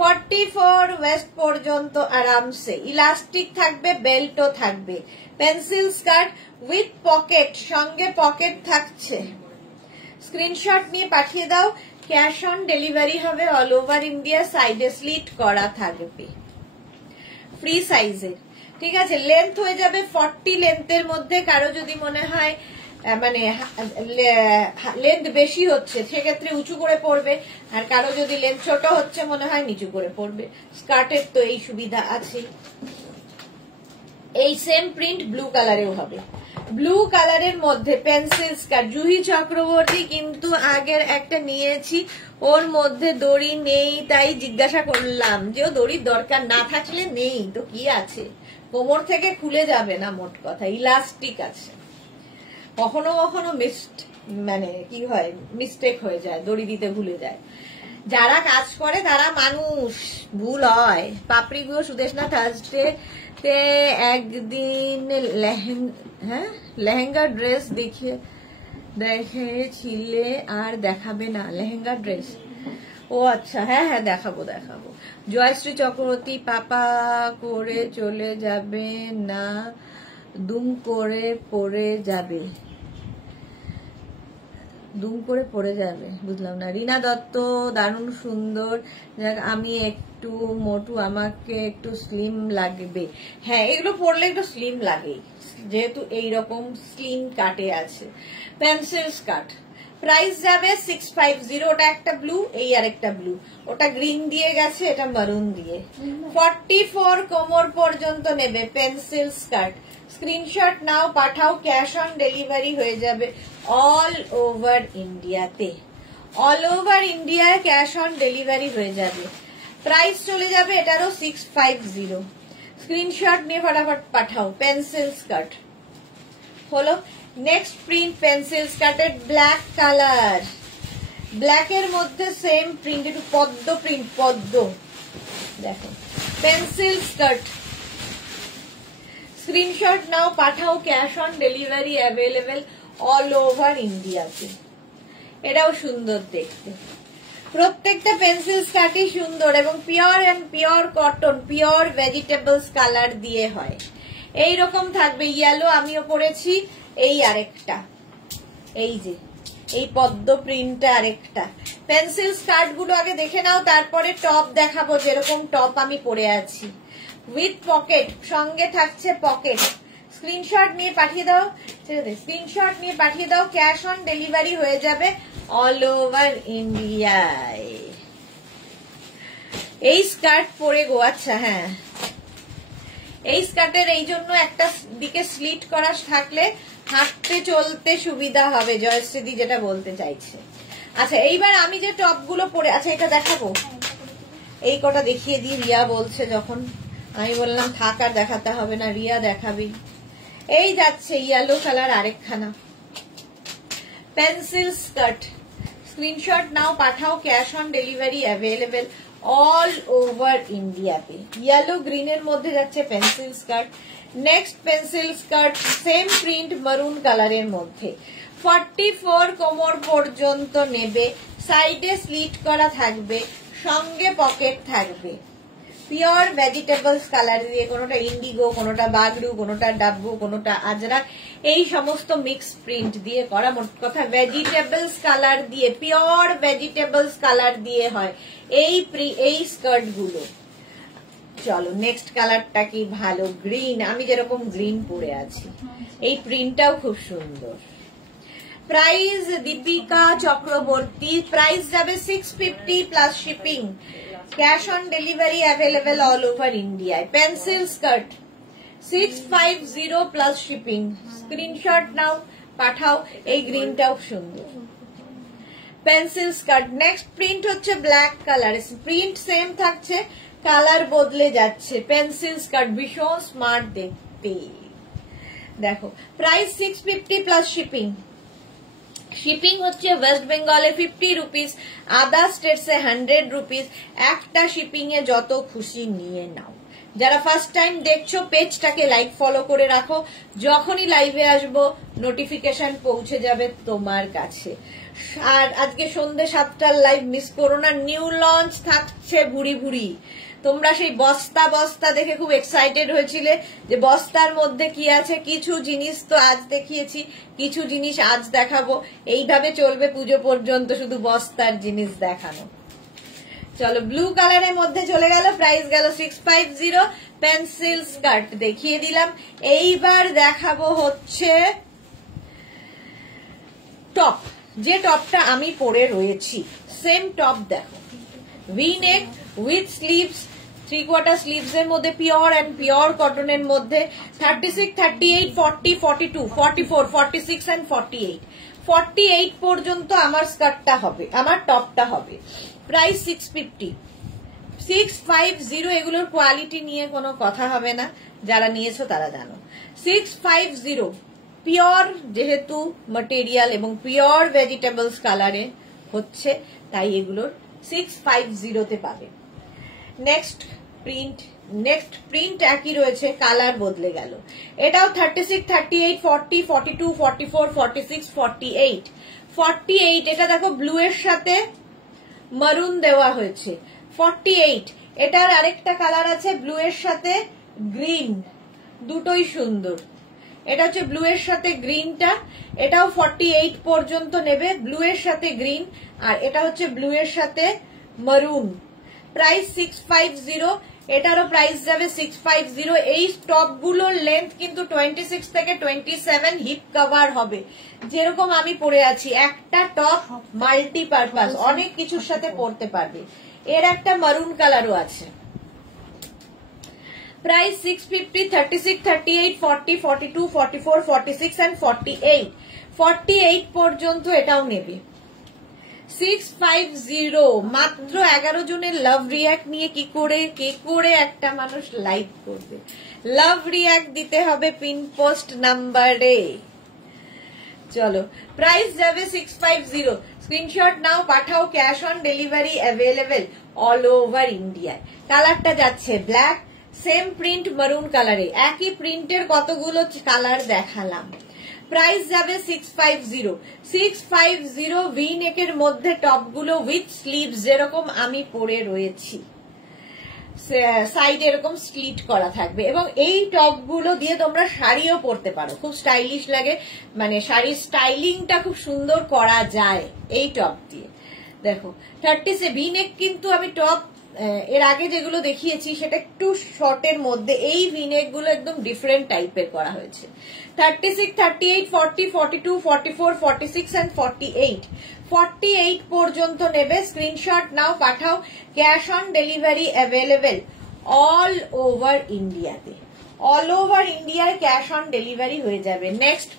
44 ওয়েস্ট পর্যন্ত আরামসে, ইলাস্টিক থাকবে, বেল্টও থাকবে। পেন্সিল স্কার্ট উইথ পকেট, সঙ্গে পকেট থাকছে। স্ক্রিনশট নিয়ে পাঠিয়ে দাও, ক্যাশ অন ডেলিভারি হবে অল ওভার ইন্ডিয়া। সাইডে স্লিট করা থাকবে, ফ্রি সাইজের। ঠিক আছে, লেন্থ হয়ে যাবে 40 লেন্থের মধ্যে। কারো যদি মনে হয় মানে লেন্থ বেশি হচ্ছে, সেক্ষেত্রে উঁচু করে পরবে, আর কারো যদি লেন্থ ছোট হচ্ছে মনে হয় নিচু করে পরবে। স্কার্টের তো এই সুবিধা আছে। এই সেম প্রিন্ট ব্লু কালারেও হবে, ব্লু কালারের মধ্যে পেন্সিল স্কার্ট। জুহি চক্রবর্তী কিন্তু আগের একটা নিয়েছি, ওর মধ্যে দড়ি নেই, তাই জিজ্ঞাসা করলাম যে ও দড়ির দরকার না থাকলে নেই তো কি আছে, কোমর থেকে খুলে যাবে না, মোট কথা ইলাস্টিক আছে। কখনো কখনো মানে কি হয়, মিস্টেক হয়ে যায়, দড়ি দিতে ভুলে যায়। যারা কাজ করে তারা মানুষ, ভুল হয়। পাপড়ি গুলো সুদেশনা থার্সডে তে একদিন লেহেঙ্গা ড্রেস দেখেছিলে আর দেখাবে না? লেহেঙ্গা ড্রেস, ও আচ্ছা, হ্যাঁ হ্যাঁ দেখাবো দেখাবো। জয়শ্রী চক্রবর্তী, পাপা করে চলে যাবে না, দুম করে পড়ে যাবে। দুম করে পড়ে যাবে, বুঝলাম না। রিনা দত্ত দারুণ সুন্দর, আমি একটু মোটু, আমাকে একটু স্লিম লাগবে। হ্যাঁ, এগুলো পরলে একটু স্লিম লাগেই, যেহেতু এইরকম স্লিম কাটে আছে। পেন্সিল স্কার্ট, প্রাইস যাবে 650। ওটা একটা ব্লু, এই আর একটা ব্লু, ওটা গ্রিন দিয়ে গেছে, এটা মারুন দিয়ে। 44 কোমর পর্যন্ত নেবে পেন্সিল স্কার্ট। স্ক্রিনশট নাও, পাঠাও, ক্যাশ অন ডেলিভারি হয়ে যাবে অল ওভার ইন্ডিয়াতে। অল ওভার ইন্ডিয়ায় ক্যাশ অন ডেলিভারি হয়ে যাবে। প্রাইস চলে যাবে এটারও 650। স্ক্রিনশট নিয়ে ফটাফট পাঠাও। পেন্সিল স্কার্ট হলো। নেক্সট প্রিন্ট পেন্সিল স্কার্টের ব্ল্যাক কালার, ব্ল্যাকের মধ্যে সেম প্রিন্ট, একটু পদ্ম প্রিন্ট, পদ্ম। দেখো পেন্সিল স্কার্ট, স্ক্রিনশট নাও, পাঠাও, cash on delivery available all over ইন্ডিয়াতে। এটাও সুন্দর দেখতে, প্রত্যেকটা পেন্সিল স্কার্টই সুন্দর এবং পিওর এন্ড পিওর কটন, পিওর ভেজিটেবলস কালার দিয়ে হয়। এইরকম থাকবে ইয়েলো, আমিও পরেছি। এই আরেকটা, এই যে এই পদ্ম প্রিন্টটা আরেকটা। পেন্সিল স্কার্ট গুলো আগে দেখে নাও, তারপরে টপ দেখাবো, যেরকম টপ আমি পরে আছি। উইথ পকেট, সঙ্গে থাকছে পকেট। স্ক্রিনশট নিয়ে পাঠিয়ে দাও, স্ক্রিনশট নিয়ে পাঠিয়ে দাও, ক্যাশ অন ডেলিভারি হয়ে যাবে অল ওভার ইন্ডিয়ায়। এই স্কার্ট পরে গো, আচ্ছা হ্যাঁ, এই স্কার্টের এই জন্য একটা দিকে স্লিট করা থাকলে হাঁটতে চলতে সুবিধা হবে, জয়শ্রী যেটা বলতে চাইছে। আচ্ছা, এইবার আমি যে টপ গুলো পরে, আচ্ছা এটা দেখাবো, এই কটা দেখিয়ে দিই। রিয়া বলছে যখন, আমি বললাম থাক আর দেখাতে হবে না, রিয়া দেখাবি। এই যাচ্ছে ইয়েলো কালার আরেকখানা পেন্সিল স্কার্ট। স্ক্রিনশট নাও, পাঠাও, cash on delivery available all over ইন্ডিয়াতে। ইয়েলো গ্রিনের মধ্যে যাচ্ছে pencil skirt. Next pencil skirt, same print, maroon কালারের মধ্যে। 44 কোমর পর্যন্ত নেবে, সাইডে স্লিট করা থাকবে, সঙ্গে পকেট থাকবে। পিওর ভেজিটেবলস কালার দিয়ে, কোনোটা ইন্ডিগো, কোনোটা বাগড়ু, কোনোটা ডাব্বু, কোনোটা আজরা, এই সমস্ত মিক্স প্রিন্ট দিয়ে করা। মোট কথা ভেজিটেবলস কালার দিয়ে, পিওর ভেজিটেবলস কালার দিয়ে হয় এই স্কার্ট গুলো। চলো নেক্সট কালারটা কি ভালো, গ্রিন, আমি যেরকম গ্রিন পরে আছি। এই প্রিন্টটাও খুব সুন্দর। প্রাইস দীপিকা চক্রবর্তী, প্রাইস যাবে 650 plus shipping. Cash on delivery available all over ইন্ডিয়ায়। Pencil skirt 650 plus shipping. Screenshot নাও, পাঠাও। এই গ্রিনটাও সুন্দর পেন্সিল স্কার্ট। নেক্সট প্রিন্ট হচ্ছে ব্ল্যাক কালার, প্রিন্ট সেম থাকছে, কালার বদলে যাচ্ছে। পেন্সিল স্কার্ট ভীষণ স্মার্ট দেখতে। দেখো প্রাইস 650 প্লাস শিপিং। শিপিং হচ্ছে ওয়েস্ট বেঙ্গলে 50 রুপিস, আদার স্টেটসে 100 রুপিস। একটা শিপিং এ যত খুশি নিয়ে নাও। যারা ফার্স্ট টাইম দেখছো পেজটাকে লাইক ফলো করে রাখো, যখনই লাইভে আসবো নোটিফিকেশন পৌঁছে যাবে তোমার কাছে। আর আজকে সন্ধ্যে 7টার লাইভ মিস করো না, নিউ লঞ্চ থাকছে ভুড়ি ভুড়ি। তোমরা সেই বস্তা দেখে খুব এক্সাইটেড হয়েছিলে যে বস্তার মধ্যে কি আছে। কিছু জিনিস তো আজ দেখিয়েছি, কিছু জিনিস আজ দেখাবো, এইভাবে চলবে পুজো পর্যন্ত, শুধু বস্তার জিনিস দেখানো। চলো ব্লু কালারের মধ্যে চলে গেল, প্রাইস গেল 650। পেন্সিল স্কার্ট দেখিয়ে দিলাম। এইবার দেখাবো হচ্ছে টপ, যে টপটা আমি পরে রয়েছি সেম টপ। দেখো V neck with sleeves, 3/4 sleeves এর মধ্যে, পিওর এন্ড পিওর কটনের মধ্যে। 36, 38, 40, 42, 44, 46 এন্ড 48। 48 পর্যন্ত আমার স্কার্টটা হবে, আমার টপটা হবে। প্রাইস 650। 650, এগুলোর কোয়ালিটি নিয়ে কোনো কথা হবে না, যারা নিয়েছো তারা জানো। 650 পিওর, যেহেতু ম্যাটেরিয়াল এবং পিওর ভেজিটেবলস কালারে হচ্ছে, তাই এগুলোর 650 পাবে। নেক্সট প্রিন্ট একই রয়েছে, কালার বদলে গেল। এটাও 36, 38, 40, 42, 44, 46, 48। 48 এটা দেখো ব্লু এর সাথে মারুন দেওয়া হয়েছে। 48 এটার আরেকটা কালার আছে ব্লু এর সাথে গ্রিন, দুটোই সুন্দর। এটা হচ্ছে ব্লু এর সাথে গ্রিনটা, এটাও 48 পর্যন্ত নেবে, ব্লু এর সাথে গ্রিন, আর এটা হচ্ছে ব্লু এর সাথে মারুন। প্রাইস 650, এটারও প্রাইস যাবে 650। এই টপ গুলোর লেন্থ কিন্তু 26 থেকে 27 হিপ কভার হবে, যেরকম আমি পরে আছি। একটা টপ মাল্টিপারপাস, অনেক কিছুর সাথে পরতে পারবে। এর একটা মারুন কালারও আছে। Price 650, 36, 38, 40, 42, 44, 46 and 48। 48 পর্যন্ত এটাও নেবে। 650, মাত্র 11 জনের লাভ রিয়াক্ট নিয়ে কি করে একটা মানুষ লাইভ করবে? লাভ রিয়াক্ট দিতে হবে পিন পোস্ট নাম্বারে। চলো, প্রাইস যাবে 650। স্ক্রিনশট নাও, পাঠাও, cash on delivery available all over India. কালারটা যাচ্ছে ব্ল্যাক, সেম প্রিন্ট মারুন কালারে, একই প্রিন্টের কতগুলো কালার দেখালাম। প্রাইস যাবে 650। 650 ভি নেকের মধ্যে টপগুলো উইথ স্লিভস, যেরকম আমি পরে রয়েছি, সাইডে এরকম স্লিট করা থাকবে, এবং এই টপ গুলো দিয়ে তোমরা শাড়িও পরতে পারো, খুব স্টাইলিশ লাগে, মানে শাড়ির স্টাইলিংটা খুব সুন্দর করা যায় এই টপ দিয়ে। দেখো 30 ভি নেক, কিন্তু আমি টপ এর আগে যেগুলো দেখিয়েছি সেটা একটু শর্টের মধ্যে, এই ভি নেক গুলো একদম ডিফারেন্ট টাইপের করা হয়েছে। 36, 38, 40, 42, 44, 46 and 48। 48 পর্যন্ত নেবে। স্ক্রিনশট নাও, পাঠাও, cash on delivery available all over ইন্ডিয়াতে। অল ওভার ইন্ডিয়ায় ক্যাশ অন ডেলিভারি হয়ে যাবে। নেক্সট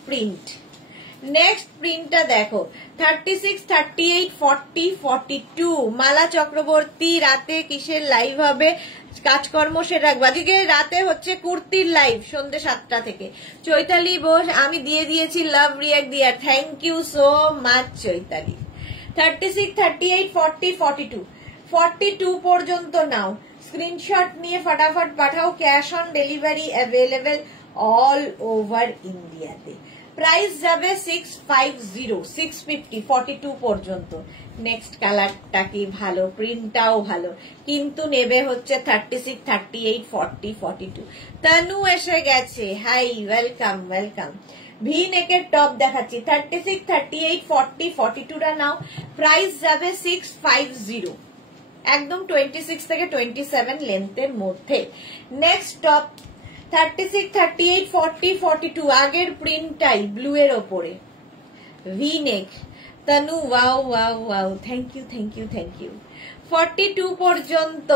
প্রিন্টটা দেখো, 36, 38, 40, 42। মালা চক্রবর্তী রাতে কিসের লাইভ হবে? কাজকর্ম সেরে রাখবো। আজকে রাতে হচ্ছে কুর্তির লাইভ সন্ধ্যে 7টা থেকে। চৈতালি বোস, আমি দিয়ে দিয়েছি লাভ রিয়াক্ট দিয়া, thank you so much Chaitali. 36, 38, 40, 42। 42 পর্যন্ত নাও। স্ক্রিনশট নিয়ে ফটাফট পাঠাও, cash on delivery available all over ইন্ডিয়াতে। প্রাইস যাবে 650, 650, 42 পর্যন্ত। নেক্সট কালারটা কি ভালো, প্রিন্টটাও ভালো, কিন্তু নেবে হচ্ছে 36, 38, 40, 42। তানু এসে গেছে, হাই, ওয়েলকাম ওয়েলকাম। ভি নেকের টপ দেখাচ্ছি, 36, 38, 40, 42টা নাও। প্রাইস যাবে 650, একদম 26 থেকে 27 লেন্থের মধ্যে। নেক্সট টপ 36, 38, 40, 42, আগের প্রিন্টটাই ব্লু এর ওপরে, V neck. Tanu wow wow wow, thank you thank you thank you. 42 পর্যন্ত।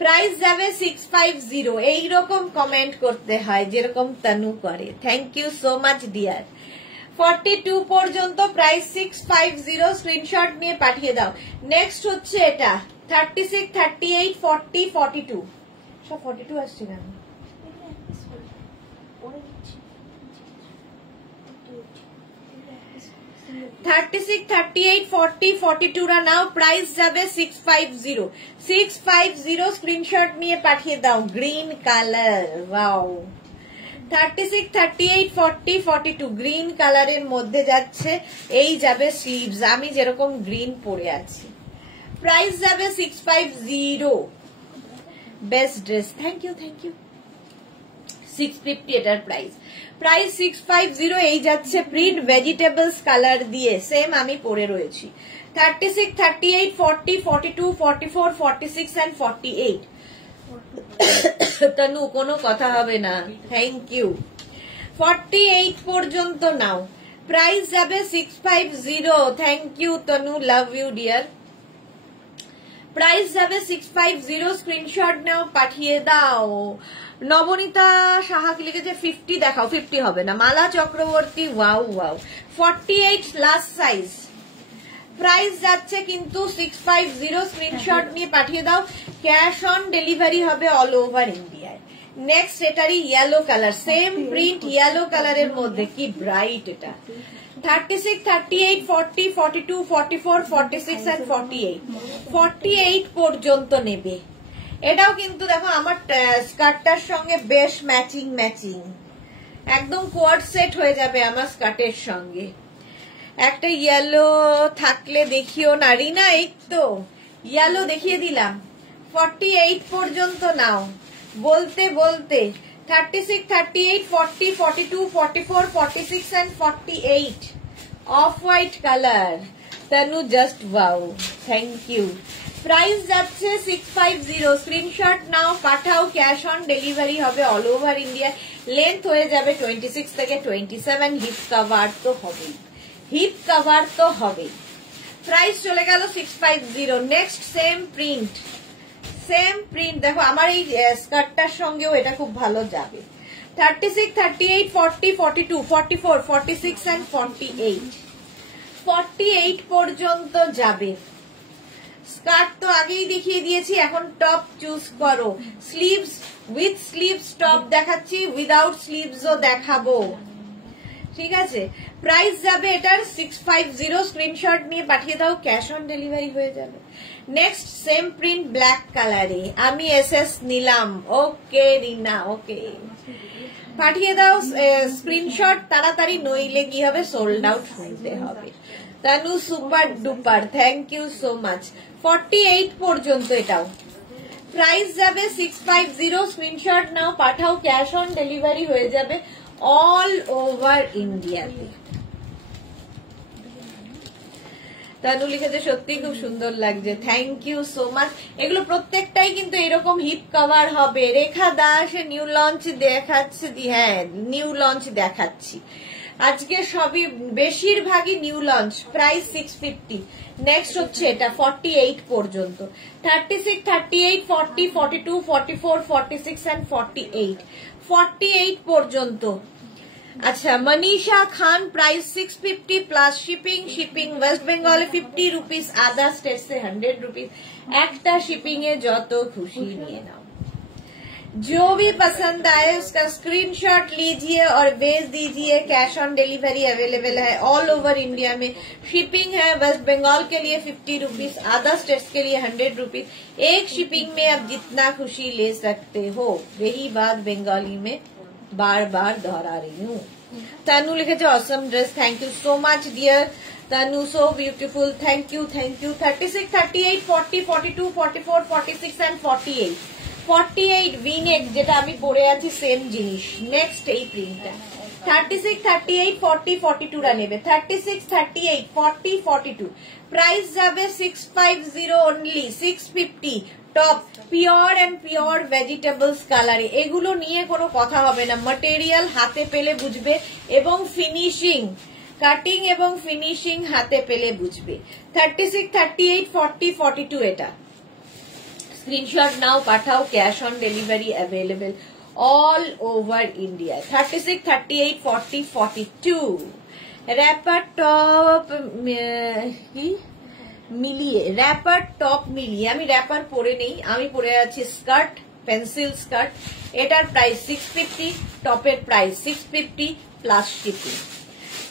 প্রাইস যাবে 650। এইরকম কমেন্ট করতে হয় যেরকম তানু করে। Thank you so much dear. 42 পর্যন্ত প্রাইস 650। স্ক্রিনশট নিয়ে পাঠিয়ে দাও। নেক্সট হচ্ছে এটা 36, 38, 40, 42। সব 42 আসছে না। 36, 38, 40, 42 রা নাও। প্রাইস যাবে 650। 650 স্ক্রিনশট নিয়ে পাঠিয়ে দাও। Green colour, wow. 36, 38, 40, 42 গ্রিন কালারের মধ্যে যাচ্ছে। এই যাবে স্লিভস, আমি যেরকম গ্রিন পরে আছি। প্রাইস যাবে 650। Best dress, thank you thank you. 650 এটার প্রাইস। প্রাইস 650। এই যাচ্ছে প্রিন্ট ভেজিটেবলস কালার দিয়ে, সেম আমি পরে রয়েছি। 36, 38, 40, 42, 44, 46 and 48। তনু কোনো কথা হবে না, থ্যাংক ইউ। 48 পর্যন্ত নাও। প্রাইস যাবে 650। Thank you Tanu, love you dear. Price যাবে 650। স্ক্রিনশট নাও, পাঠিয়ে দাও। নবনীতা সাহা কি লিখেছে 50 দেখাও, 50 হবে না। Mala Chakraborty, wow wow. 48 last size. Price যাচ্ছে কিন্তু 650। স্ক্রিনশট নিয়ে পাঠিয়ে দাও। ক্যাশ অন ডেলিভারি হবে অল ওভার ইন্ডিয়ায়। নেক্সট এটারই yellow colour, same print yellow কালারের মধ্যে, কি ব্রাইট এটা। 36, 38, 40, 42, 44, 46 and 48। 48 পর্যন্ত নেবে। এটাও কিন্তু দেখো আমার স্কার্টটার সঙ্গে বেশ ম্যাচিং ম্যাচিং, একদম কোয়ার্ড সেট হয়ে যাবে আমার স্কার্টের সঙ্গে। একটা ইয়েলো থাকলে দেখিও না রিনা, এই তো ইয়েলো দেখিয়ে দিলাম। 48 পর্যন্ত নাও। বলতে বলতে 36, 38, 40, 42, 44, 46 and 48. Off-white color. Tanu, just wow. Thank you. Price যাচ্ছে 650. স্ক্রিনশট নাও, পাঠাও, ক্যাশ অন ডেলিভারি হবে অল ওভার ইন্ডিয়া। লেন্থ হয়ে যাবে 26 থেকে 27। হিপ কভার তো হবেই, হিপ কভার তো হবেই। প্রাইস চলে গেল 650। Next same print, same print. দেখো আমার এই স্কার্টটার সঙ্গেও এটা খুব ভালো যাবে। 36, 38, 40, 42, 44, 46 and 48। 48 পর্যন্ত যাবে। স্কার্ট তো আগেই দেখিয়ে দিয়েছি, এখন টপ চুজ করো। স্লিভস, উইথ স্লিভস টপ দেখাচ্ছি, উইদাউট স্লিভসও দেখাবো, ঠিক আছে। প্রাইস যাবে এটার 650। স্ক্রিনশট নিয়ে পাঠিয়ে দাও, ক্যাশ অন ডেলিভারি হয়ে যাবে। নেক্সট সেম প্রিন্ট ব্ল্যাক কালারে, আমি এসএস নিলাম। ওকে রিনা, ওকে পাঠিয়ে দাও স্ক্রিনশট তাড়াতাড়ি, নইলে কি হবে, সোল্ড আউট শুনতে হবে। Tanu super duper, thank you so much. 48 পর্যন্ত এটাও। প্রাইস যাবে 650। স্ক্রিনশট নাও, পাঠাও, ক্যাশ অন ডেলিভারি হয়ে যাবে অল ওভার ইন্ডিয়াতে। তানু লিখেছে সত্যি খুব সুন্দর লাগছে, থ্যাংক ইউ সো মাচ। এগুলো প্রত্যেকটাই কিন্তু এরকম হিপ কভার হবে। রেখা দাস নিউ লঞ্চ দেখাচ্ছে, হ্যাঁ নিউ লঞ্চ দেখাচ্ছি আজকে, সবই বেশিরভাগই নিউ লঞ্চ। প্রাইস 650। নেক্সট হচ্ছে এটা 48 পর্যন্ত। 36, 38, 40, 42, 44, 46 and 48। 48 পর্যন্ত। আচ্ছা, Manisha Khan, price 650 plus shipping. Shipping west বেঙ্গলে 50 রুপিস, আদার স্টেটসে 100 रुपीज। একটা শিপিং এ যত খুশি নিয়ে নাও। जो भी पसंद आए उसका स्क्रीनशॉट लीजिए और भेज दीजिए। कैश ऑन डिलीवरी अवेलेबल है ऑल ओवर इंडिया में। शिपिंग है वेस्ट बंगाल के लिए 50 रुपीज, अदर स्टेट्स के लिए 100 रुपीज। एक शिपिंग में आप जितना खुशी ले सकते हो। यही बात बंगाली में बार बार दोहरा रही हूँ। तनु लिखे जो awesome dress, thank you so much dear Tanu, so beautiful, thank you thank you. 36, 38, 40, 42, 44, 46 and 48। 48 V neck, যেটা আমি পরে আছি সেম জিনিস। নেক্সট এই প্রিন্টটা 36, 38, 40, 42 রা নেবে। 36, 38, 40, 42। প্রাইস যাবে 650 only. 650 top, pure and pure vegetables কালারে। এগুলো নিয়ে কোনো কথা হবে না, ম্যাটেরিয়াল হাতে পেলে বুঝবে এবং ফিনিশিং, কাটিং এবং ফিনিশিং হাতে পেলে বুঝবে। 36, 38, 40, 42 এটা। স্ক্রিনশট নাও, পাঠাও, cash on delivery available all over India. 36, 38, 40, 42। Wrapper top মিলিয়ে, র্যাপার টপ মিলিয়ে, আমি র্যাপার পরে নেই, আমি পরে আছি স্কার্ট, পেন্সিল স্কার্ট। এটার প্রাইস 650, টপের price 650 plus shipping.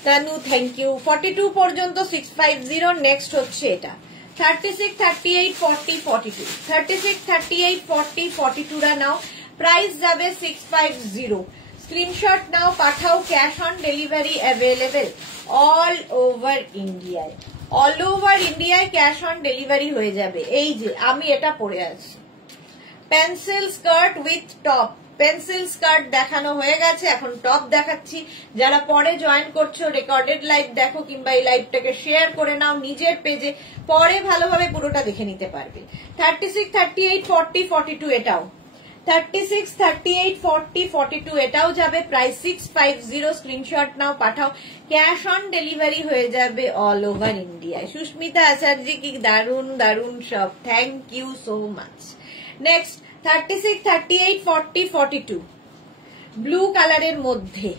Tanu thank you. 42 পর্যন্ত 650। নেক্সট হচ্ছে এটা 36, 38, 40, 42। 36, 38, 40, 42 রা নাও। প্রাইস যাবে 650। স্ক্রিনশট নাও, পাঠাও, cash on delivery available all over ইন্ডিয়ায়। অল ওভার ইন্ডিয়ায় ক্যাশ অন ডেলিভারি হয়ে যাবে। এই যে আমি এটা পরে আছি, pencil skirt with top. Pencil skirt দেখানো হয়ে গেছে, এখন টপ দেখাচ্ছি। যারা পরে জয়েন করছো, রেকর্ডেড লাইভ দেখো কিংবা এই লাইভটাকে শেয়ার করে নাও নিজের পেজে, পরে ভালোভাবে পুরোটা দেখে নিতে পারবে। 36, 38, 40, 42 এটাও। 36, 38, 40, 42 এটাও যাবে। প্রাইস 650। স্ক্রিনশট নাও, পাঠাও, ক্যাশ অন ডেলিভারি হয়ে যাবে অল ওভার ইন্ডিয়ায়। সুস্মিতা আচার্য, কি দারুন দারুন সব, thank you so much. Next 36, 38, 40, 42 blue কালারের মধ্যে।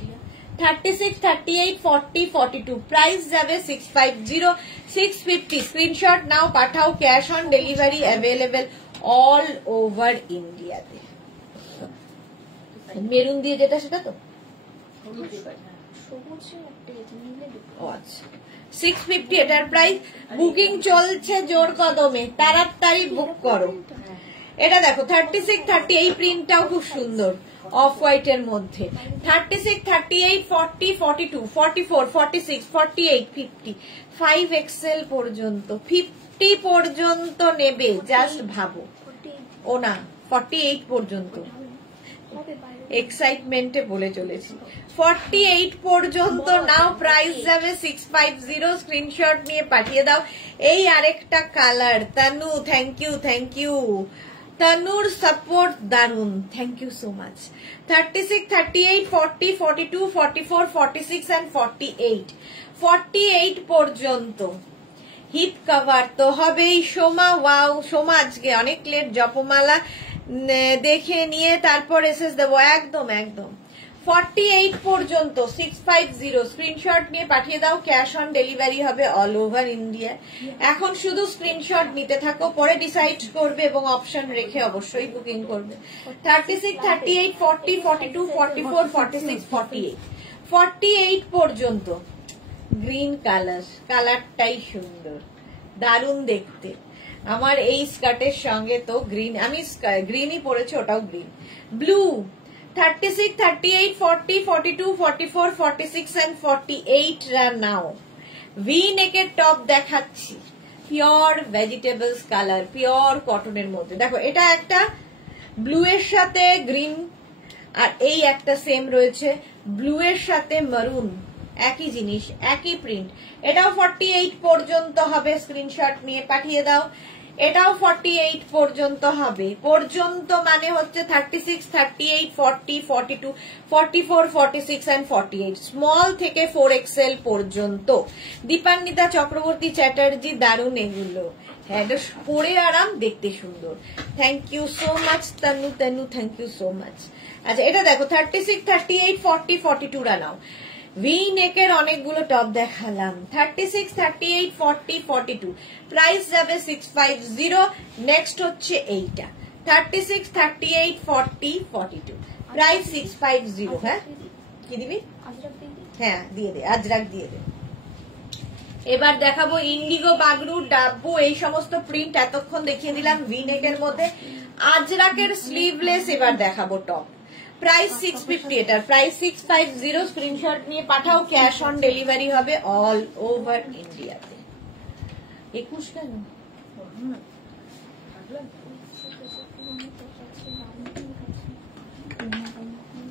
36, 38, 40, 42 প্রাইস যাবে 650, 650। স্ক্রিনশট নাও, পাঠাও, cash on delivery available all over ইন্ডিয়াতে। মেরুন দিয়ে যেটা সেটা তো 650 এটার প্রাইস। বুকিং চলছে জোর কদমে, তাড়াতাড়ি বুক করো। এটা দেখো 36, 30, এই প্রিন্টটাও খুব সুন্দর অফ হোয়াইট এর মধ্যে। 36, 38, 40, 42, 44, 46, 48, 50, 5XL পর্যন্ত, 50 পর্যন্ত নেবে। জাস্ট ভাবো, ও না 48 পর্যন্ত। এক্সাইটমেন্টে বলে চলেছি 48 পর্যন্ত নাও প্রাইস যাবে 650 স্ক্রিনশট নিয়ে পাঠিয়ে দাও এই আরেকটা কালার তানু থ্যাংক ইউ তানুর সাপোর্ট দারুন thank you so much 36 38 40 42 44 46 and 48 পর্যন্ত হিপ কভার তো হবেই সোমা ওয়াও সোমা আজকে অনেক লেট জপমালা দেখে নিয়ে তারপর এসএস দেবো একদম 48 পর্যন্ত 650 স্ক্রিনশট নিয়ে পাঠিয়ে দাও ক্যাশ অন ডেলিভারি হবে অল ওভার ইন্ডিয়া এখন শুধু স্ক্রিনশট নিতে থাকো পরে ডিসাইড করবে এবং অপশন রেখে অবশ্যই বুকিং করবে 36 38 40 42 44 46 48 পর্যন্ত গ্রিন কালারটাই সুন্দর দারুণ দেখতে আমার এই স্কার্টের সঙ্গে তো গ্রিন আমি গ্রিনই পরেছি ওটাও গ্রিন ব্লু 36 38 40 42 44 46 and 48 রা নাও ভি নেকের টপ দেখাচ্ছি পিওর ভেজিটেবলস কালার পিওর কটনের মধ্যে দেখো এটা একটা ব্লু এর সাথে গ্রিন আর এই একটা সেম রয়েছে ব্লু এর সাথে মারুন একই জিনিস একই প্রিন্ট এটাও 48 পর্যন্ত হবে স্ক্রিনশট নিয়ে পাঠিয়ে দাও এটাও 48 পর্যন্ত হবে পর্যন্ত মানে হচ্ছে 36 38 40 42 44 46 and 48 স্মল থেকে 4XL পর্যন্ত দীপান্বিতা চক্রবর্তী চ্যাটার্জি দারুণ এগুলো হ্যাঁ পরে আরাম দেখতে সুন্দর thank you so much Tanu thank you so much আচ্ছা এটা দেখো 36 38 40 42 রা নাও ভি নেকের অনেকগুলো টপ দেখালাম 36 38 40 42 প্রাইস যাবে 650 নেক্সট হচ্ছে এইটা 36 38 40 42 প্রাইস 650 হ্যাঁ কি দিবি হ্যাঁ দিয়ে দে আজরাক দিয়ে দে এবার দেখাবো ইন্ডিগো বাগরু ডাব্বু এই সমস্ত প্রিন্ট এতক্ষণ দেখিয়ে দিলাম ভি নেকের মধ্যে আজরাকের স্লিভলেস এবার দেখাবো টপ প্রাইস 650 এটার প্রাইস 650 স্ক্রিনশট নিয়ে পাঠাও ক্যাশ অন ডেলিভারি হবে অল ওভার ইন্ডিয়াতে 21 কেন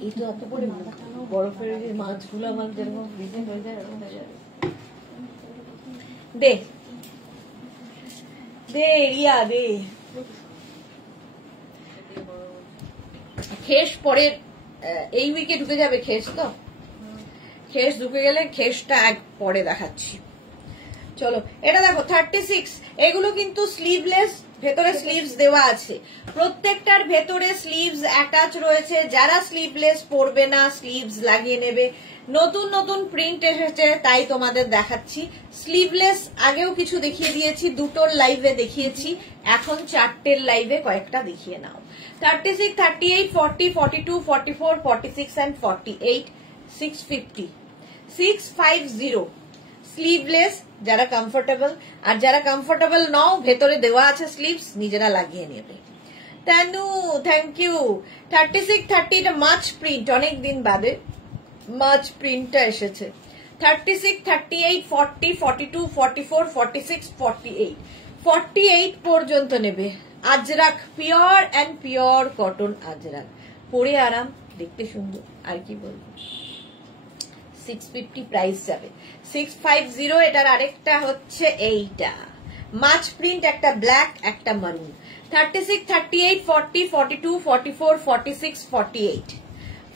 এই তো অত করে বরফের যে মাছগুলো আমার যেরকম ফ্রিজে হয়ে যায় এরকম হয়ে যাবে দে দে রিয়া দে খেস পরে এই উইকে ঢুকে যাবে খেস তো খেস ঢুকে গেলে খেসটা এক পরে দেখাচ্ছি চলো এটা দেখো 36 এগুলো কিন্তু স্লিভলেস ভেতরে স্লিভস দেওয়া আছে প্রত্যেকটার ভেতরে স্লিভস অ্যাটাচ রয়েছে যারা স্লিভলেস পরবে না স্লিভস লাগিয়ে নেবে নতুন নতুন প্রিন্ট এসেছে তাই তোমাদের দেখাচ্ছি স্লিভলেস আগেও কিছু দেখিয়ে দিয়েছি দুটোর লাইভে দেখিয়েছি এখন চারটের লাইভে কয়েকটা দেখিয়ে নাও 36 38 40 42 44 46 and 48 650 650 স্লিভলেস যারা কমফোর্টেবল আর যারা কমফোর্টেবল নাও ভেতরে দেওয়া আছে স্লিভস নিজেরা লাগিয়ে নেবে তানু থ্যাংক ইউ 36 30 এটা মাছ প্রিন্ট অনেক দিন বাদে মাছ প্রিন্টটা এসেছে 36 38 40 42 44 46 48 48 পর্যন্ত নেবে Ajrak pure and pure cotton Ajrak পরে আরাম দেখতে সুন্দর আর কি বলবো 650 প্রাইস যাবে 650 এটার আরেকটা হচ্ছে এইটা মাছ প্রিন্ট একটা ব্ল্যাক একটা মারুন 36 38 40 42 44 46 48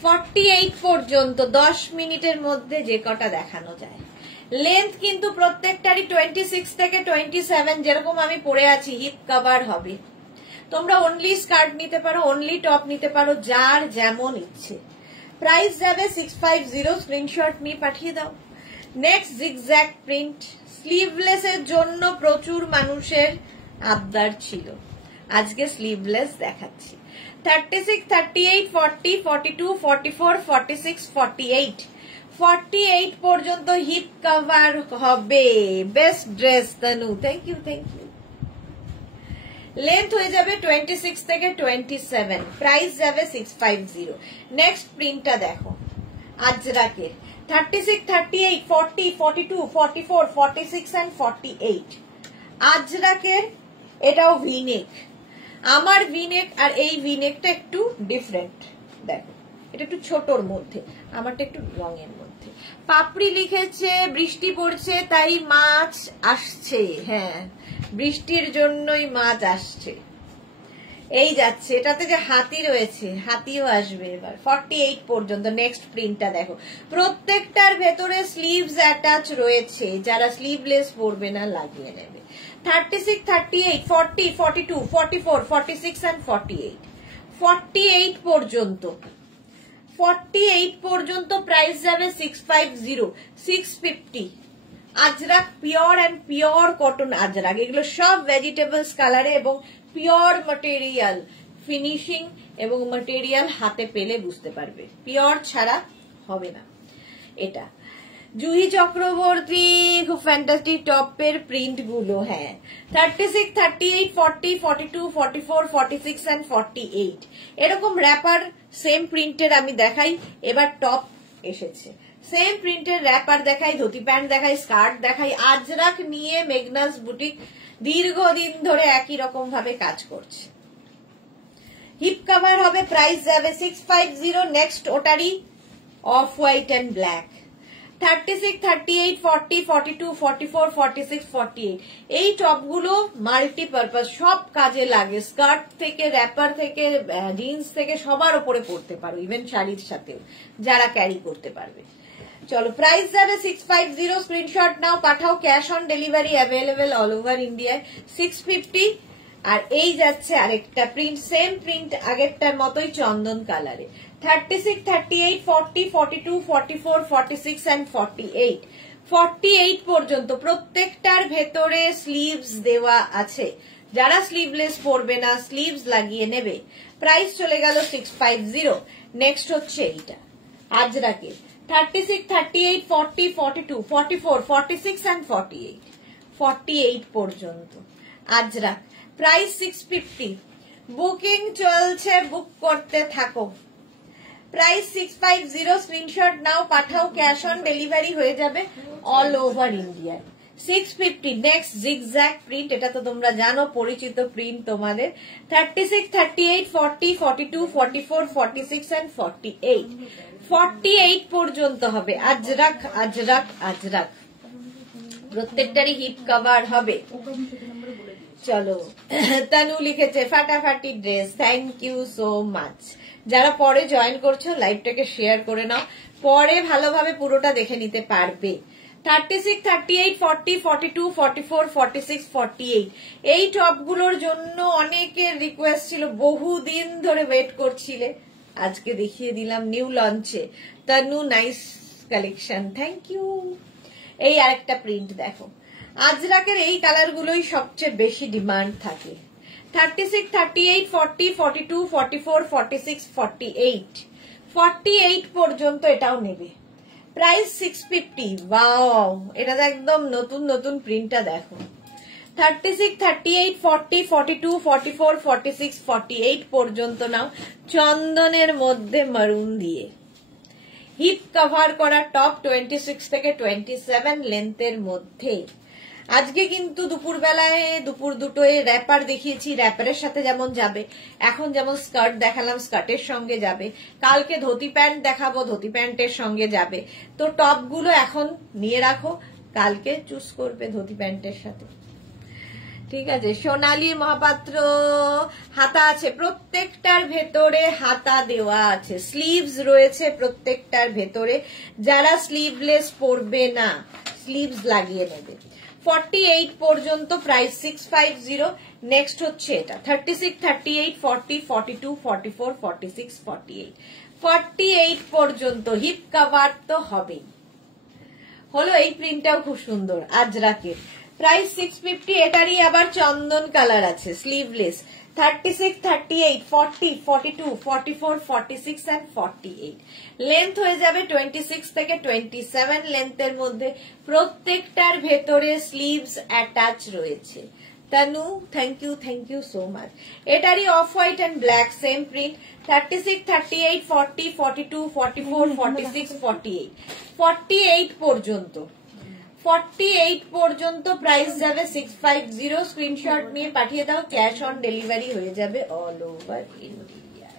48 পর্যন্ত 10 মিনিটের মধ্যে যে কটা দেখানো যায় লেন্থ কিন্তু প্রত্যেকটারই 26 থেকে 27 যেরকম আমি পরে আছি হিপ কভার হবে তোমরা অনলি স্কার্ট নিতে পারো অনলি টপ নিতে পারো যার যেমন ইচ্ছে প্রাইস যাবে 650 স্ক্রিনশট নিয়ে পাঠিয়ে দাও নেক্সট জিগজ্যাগ প্রিন্ট স্লিভলেস এর জন্য প্রচুর মানুষের আবদার ছিল আজকে স্লিভলেস দেখাচ্ছি 36 38 40 42 44 46 48 48 পর্যন্ত হিপ কভার হবে best dress Tanu thank you length হয়ে যাবে 26 থেকে 27 প্রাইস যাবে 650 নেক্সট প্রিন্টটা দেখো আজরাকের 36 38 40 42 44 46 and 48 আজরাকের এটাও ভিনেক আমার ভিনেক আর এই ভিনেকটা একটু ডিফারেন্ট দেখো এটা একটু ছোটর মধ্যে, আমারটা একটু রঙের মধ্যে। পাপড়ি লিখেছে বৃষ্টি পড়ছে তাই মাছ আসছে। হ্যাঁ, বৃষ্টির জন্যই মাছ আসছে। এই যাচ্ছে, এটাতে যে হাতি রয়েছে, হাতিও আসবে এবার 48 পর্যন্ত। নেক্সট প্রিন্টটা দেখো, প্রত্যেকটার ভেতরে স্লিভস অ্যাটাচ রয়েছে, যারা স্লিভলেস পরবে না লাগিয়ে নেবে। 36, 38, 40, 42, 44, 46 and 48, 48 পর্যন্ত। 48 পর্যন্ত প্রাইস যাবে 650, 650। Ajrak pure and pure cotton Ajrak, এগুলো সব ভেজিটেবলস কালারে এবং পিওর ম্যাটেরিয়াল, ফিনিশিং এবং ম্যাটেরিয়াল হাতে পেলে বুঝতে পারবে, পিওর ছাড়া হবে না। এটা জুহি চক্রবর্তী, খুব ফ্যান্টাস্টিক টপের প্রিন্ট গুলো। হ্যাঁ, 36, 38, 40, 42, 44, 46 and 48 এরকম র্যাপার সেম প্রিন্টের আমি দেখাই। এবার টপ এসেছে, সেম প্রিন্টের র্যাপার দেখাই, ধুতি প্যান্ট দেখাই, স্কার্ট দেখাই। আজরাক নিয়ে মেঘনাস বুটিক দীর্ঘদিন ধরে একই রকম ভাবে কাজ করছে। হিপ কভার হবে, প্রাইস যাবে 650। নেক্সট ওটারই অফ হোয়াইট অ্যান্ড ব্ল্যাক। 36, 38, 40, 42, 44, 46, 48 এই টপগুলো মাল্টিপারপাস, সব কাজে লাগে। স্কার্ট থেকে, র্যাপার থেকে, জিন্স থেকে সবার উপরে পরতে পারো, ইভেন শাড়ির সাথেও যারা ক্যারি করতে পারবে। চলো, প্রাইস যাবে 650। স্ক্রিনশট নাও, পাঠাও, cash on delivery available all over ইন্ডিয়ায়। 650। আর এই যাচ্ছে আরেকটা প্রিন্ট, সেম প্রিন্ট আগেরটার মতোই চন্দন কালারে। 36, 38, 40, 42, 44, 46 and 48, 48 পর্যন্ত প্রত্যেকটার ভেতরে স্লিভস দেওয়া আছে। যারা স্লিভলেস পরবে না স্লিভস লাগিয়ে নেবে। প্রাইস চলে গেল 650। নেক্সট হচ্ছে এইটা আজরাকে, 36, 38, 40, 42, 44, 46 and 48, 48 পর্যন্ত আজরাক। প্রাইস 650। বুকিং চলছে, বুক করতে থাকো। প্রাইস 650। স্ক্রিনশট নাও, পাঠাও, ক্যাশ অন ডেলিভারি হয়ে যাবে অল ওভার ইন্ডিয়ায়। 650। নেক্সট জিগজ্যাগ প্রিন্ট, এটা তো তোমরা জানো, পরিচিত প্রিন্ট তোমাদের। 36, 38, 40, 42, 44, 46 and 48, 48 পর্যন্ত হবে আজরাক আজরাক আজরাক। প্রত্যেকটারই হিপ কভার হবে। চলো, তানু লিখেছে ফাটাফাটি dress, thank you so much. যারা পরে জয়েন করছো লাইভটাকে শেয়ার করে নাও, পরে ভালোভাবে পুরোটা দেখে নিতে পারবে। 36, 38, 40, 42, 44, 46, 48 এই টপগুলোর জন্য অনেকের রিকোয়েস্ট ছিল, বহুদিন ধরে ওয়েট করছিলে, আজকে দেখিয়ে দিলাম নিউ লঞ্চে। Tanu, nice collection, thank you. এই আরেকটা প্রিন্ট দেখো, আজরাকের এই কালারগুলোই সবচেয়ে বেশি ডিমান্ড থাকে। 36, 38, 40, 42, 44, 46, 48, 48 পর্যন্ত এটাও নেবে। প্রাইস 650। ওয়াও, এটা তো একদম নতুন নতুন প্রিন্টটা দেখো। 36, 38, 40, 42, 44, 46, 48 পর্যন্ত নাও, চন্দনের মধ্যে মারুন দিয়ে। হিপ কভার করা টপ, 26 থেকে 27 লেন্থের মধ্যে। আজকে কিন্তু দুপুরবেলায়, দুপুর দুটোয় র্যাপার দেখিয়েছি, র্যাপারের সাথে যেমন যাবে, এখন যেমন স্কার্ট দেখালাম স্কার্টের সঙ্গে যাবে, কালকে ধুতি প্যান্ট দেখাবো ধুতি প্যান্টের সঙ্গে যাবে। তো টপগুলো এখন নিয়ে রাখো, কালকে চুজ করবে ধুতি প্যান্টের সাথে। ঠিক আছে, সোনালী মহাপাত্র, হাতা আছে, প্রত্যেকটার ভেতরে হাতা দেওয়া আছে, স্লিভস রয়েছে প্রত্যেকটার ভেতরে। যারা স্লিভলেস পরবে না স্লিভস লাগিয়ে নেবে। 48 পর্যন্ত, প্রাইস 650। নেক্সট হচ্ছে এটা 36, 38, 40, 42, 44, 46, 48, 48 পর্যন্ত হিপ কভার তো হবেই। হলো, এই প্রিন্টটাও খুব সুন্দর আজরাকের। প্রাইস 650। এটারই আবার চন্দন কালার আছে, স্লিভলেস। 36, 38, 40, 42, 44, 46 and 48 লেন্থ হয়ে যাবে 26 থেকে 27 লেন্থের মধ্যে। প্রত্যেকটার ভেতরে স্লিভস অ্যাটাচ রয়েছে। Tanu, thank you so much. এটারই off white and black, same print. 36, 38, 40, 42, 44, 46, 48, 48 পর্যন্ত। 48 পর্যন্ত প্রাইস যাবে 650। স্ক্রিনশট নিয়ে পাঠিয়ে দাও, ক্যাশ অন ডেলিভারি হয়ে যাবে অল ওভার ইন্ডিয়া।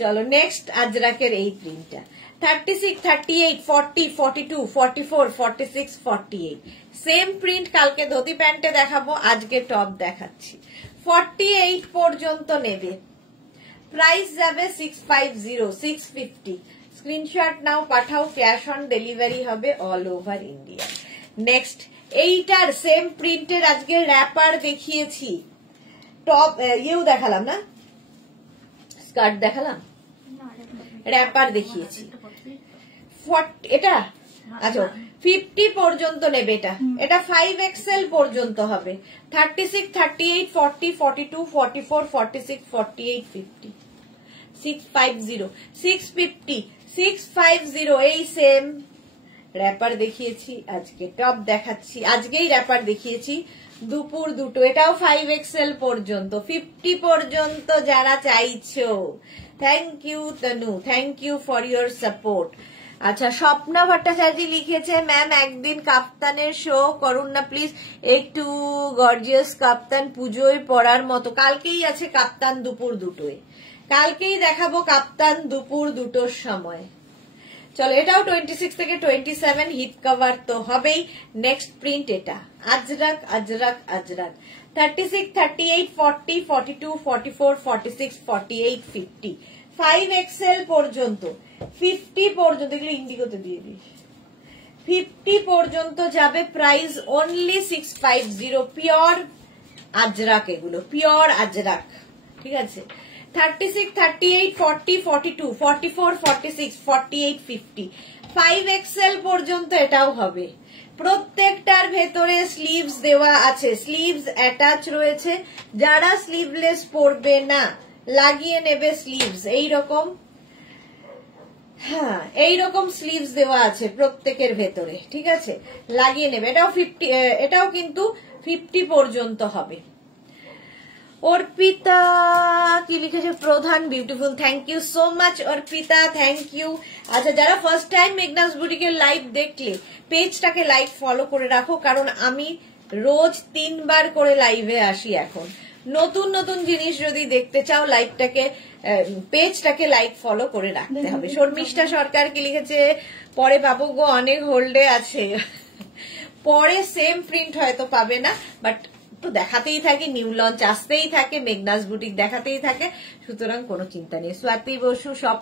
চলো নেক্সট আজরাকের এই প্রিন্টটা 36, 38, 40, 42, 44, 46, 48 সেম প্রিন্ট কালকে ধুতি প্যান্টে দেখাবো, আজকে টপ দেখাচ্ছি। 48 পর্যন্ত নেবে, প্রাইস যাবে 650, 650। স্ক্রিনশট নাও, পাঠাও, ক্যাশ অন ডেলিভারি হবে অল ওভার ইন্ডিয়া। নেক্সট এইটার সেম প্রিন্টের আজকে র্যাপার দেখিয়েছি, টপ ইয়েও দেখালাম না, স্কার্ট দেখালাম, র্যাপার দেখিয়েছি। এটা আচ্ছা 50 পর্যন্ত নেবে, এটা 5XL পর্যন্ত হবে। 36, 38, 40, 42, 44, 46, 48, 50, 650, 650, 650 এই সেম র্যাপার দেখিয়েছি, আজকে টপ দেখাচ্ছি, আজকেই র্যাপার দেখিয়েছি দুপুর দুটো, এটাও 5XL পর্যন্ত। 50 পর্যন্ত যারা চাইছো, thank you Tanu, thank you for your support. আচ্ছা স্বপ্না ভট্টাচার্য লিখেছে, ম্যাম একদিন কাপ্তানের শো করুন না প্লিজ, একটু গর্জিয়াস কাপ্তান পুজোয় পড়ার মতো। কালকেই আছে কাপ্তান দুপুর দুটোয়, কালকেই দেখাবো কাপ্তান দুপুর দুটোর সময়। চলো এটাও 26 থেকে 27 হিট কভার তো হবেই। নেক্সট প্রিন্ট এটা আজরাক, আজরাক, আজরাক 36, 38, 40, 42, 44, 46, 48, 50, 5XL পর্যন্ত। 50 পর্যন্ত, এগুলো ইন্ডিগোতে দিয়ে দিই, 50 পর্যন্ত যাবে, প্রাইস অনলি 650। পিওর আজরাক, এগুলো পিওর আজরাক, ঠিক আছে। 36, 38, 40, 42, 44, 46, 48, 50, 5XL পর্যন্ত এটাও হবে। প্রত্যেকটার ভেতরে স্লিভস দেওয়া আছে, স্লিভস অ্যাটাচ রয়েছে, যারা স্লিভলেস পরবে না লাগিয়ে নেবে স্লিভস, এইরকম, হ্যাঁ এইরকম স্লিভস দেওয়া আছে প্রত্যেকের ভেতরে, ঠিক আছে, লাগিয়ে নেবে। এটাও 50, এটাও কিন্তু 50 পর্যন্ত হবে। অর্পিতা কি লিখেছে, প্রধান beautiful, thank you so much Arpita, thank you. আচ্ছা যারা ফার্স্ট টাইম মেঘনাস বুটিকের লাইভ দেখলে পেজটাকে লাইক ফলো করে রাখো, কারণ আমি রোজ 3 বার করে লাইভে আসি এখন। নতুন নতুন জিনিস যদি দেখতে চাও লাইভটাকে, পেজটাকে লাইক ফলো করে রাখতে হবে। শর্মিষ্ঠা সরকার কি লিখেছে, পরে পাবো গো, অনেক হোল্ডে আছে, পরে সেম প্রিন্ট হয়তো পাবে না, বাট তো দেখাতেই থাকে, নিউ লঞ্চ আসতেই থাকে, মেঘনাস বুটিক দেখাতেই থাকে, সুতরাং কোনো চিন্তা নেই। স্বাতি বসু, সব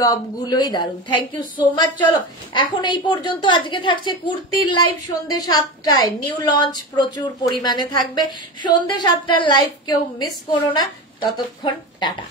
টপ গুলোই দারুন, থ্যাংক ইউ সো মাচ। চলো এখন এই পর্যন্ত, আজকে থাকছে কুর্তির লাইভ সন্ধ্যে 7টায়, নিউ লঞ্চ প্রচুর পরিমাণে থাকবে, সন্ধ্যে 7টার লাইভ কেউ মিস করো না। ততক্ষণ টাটা।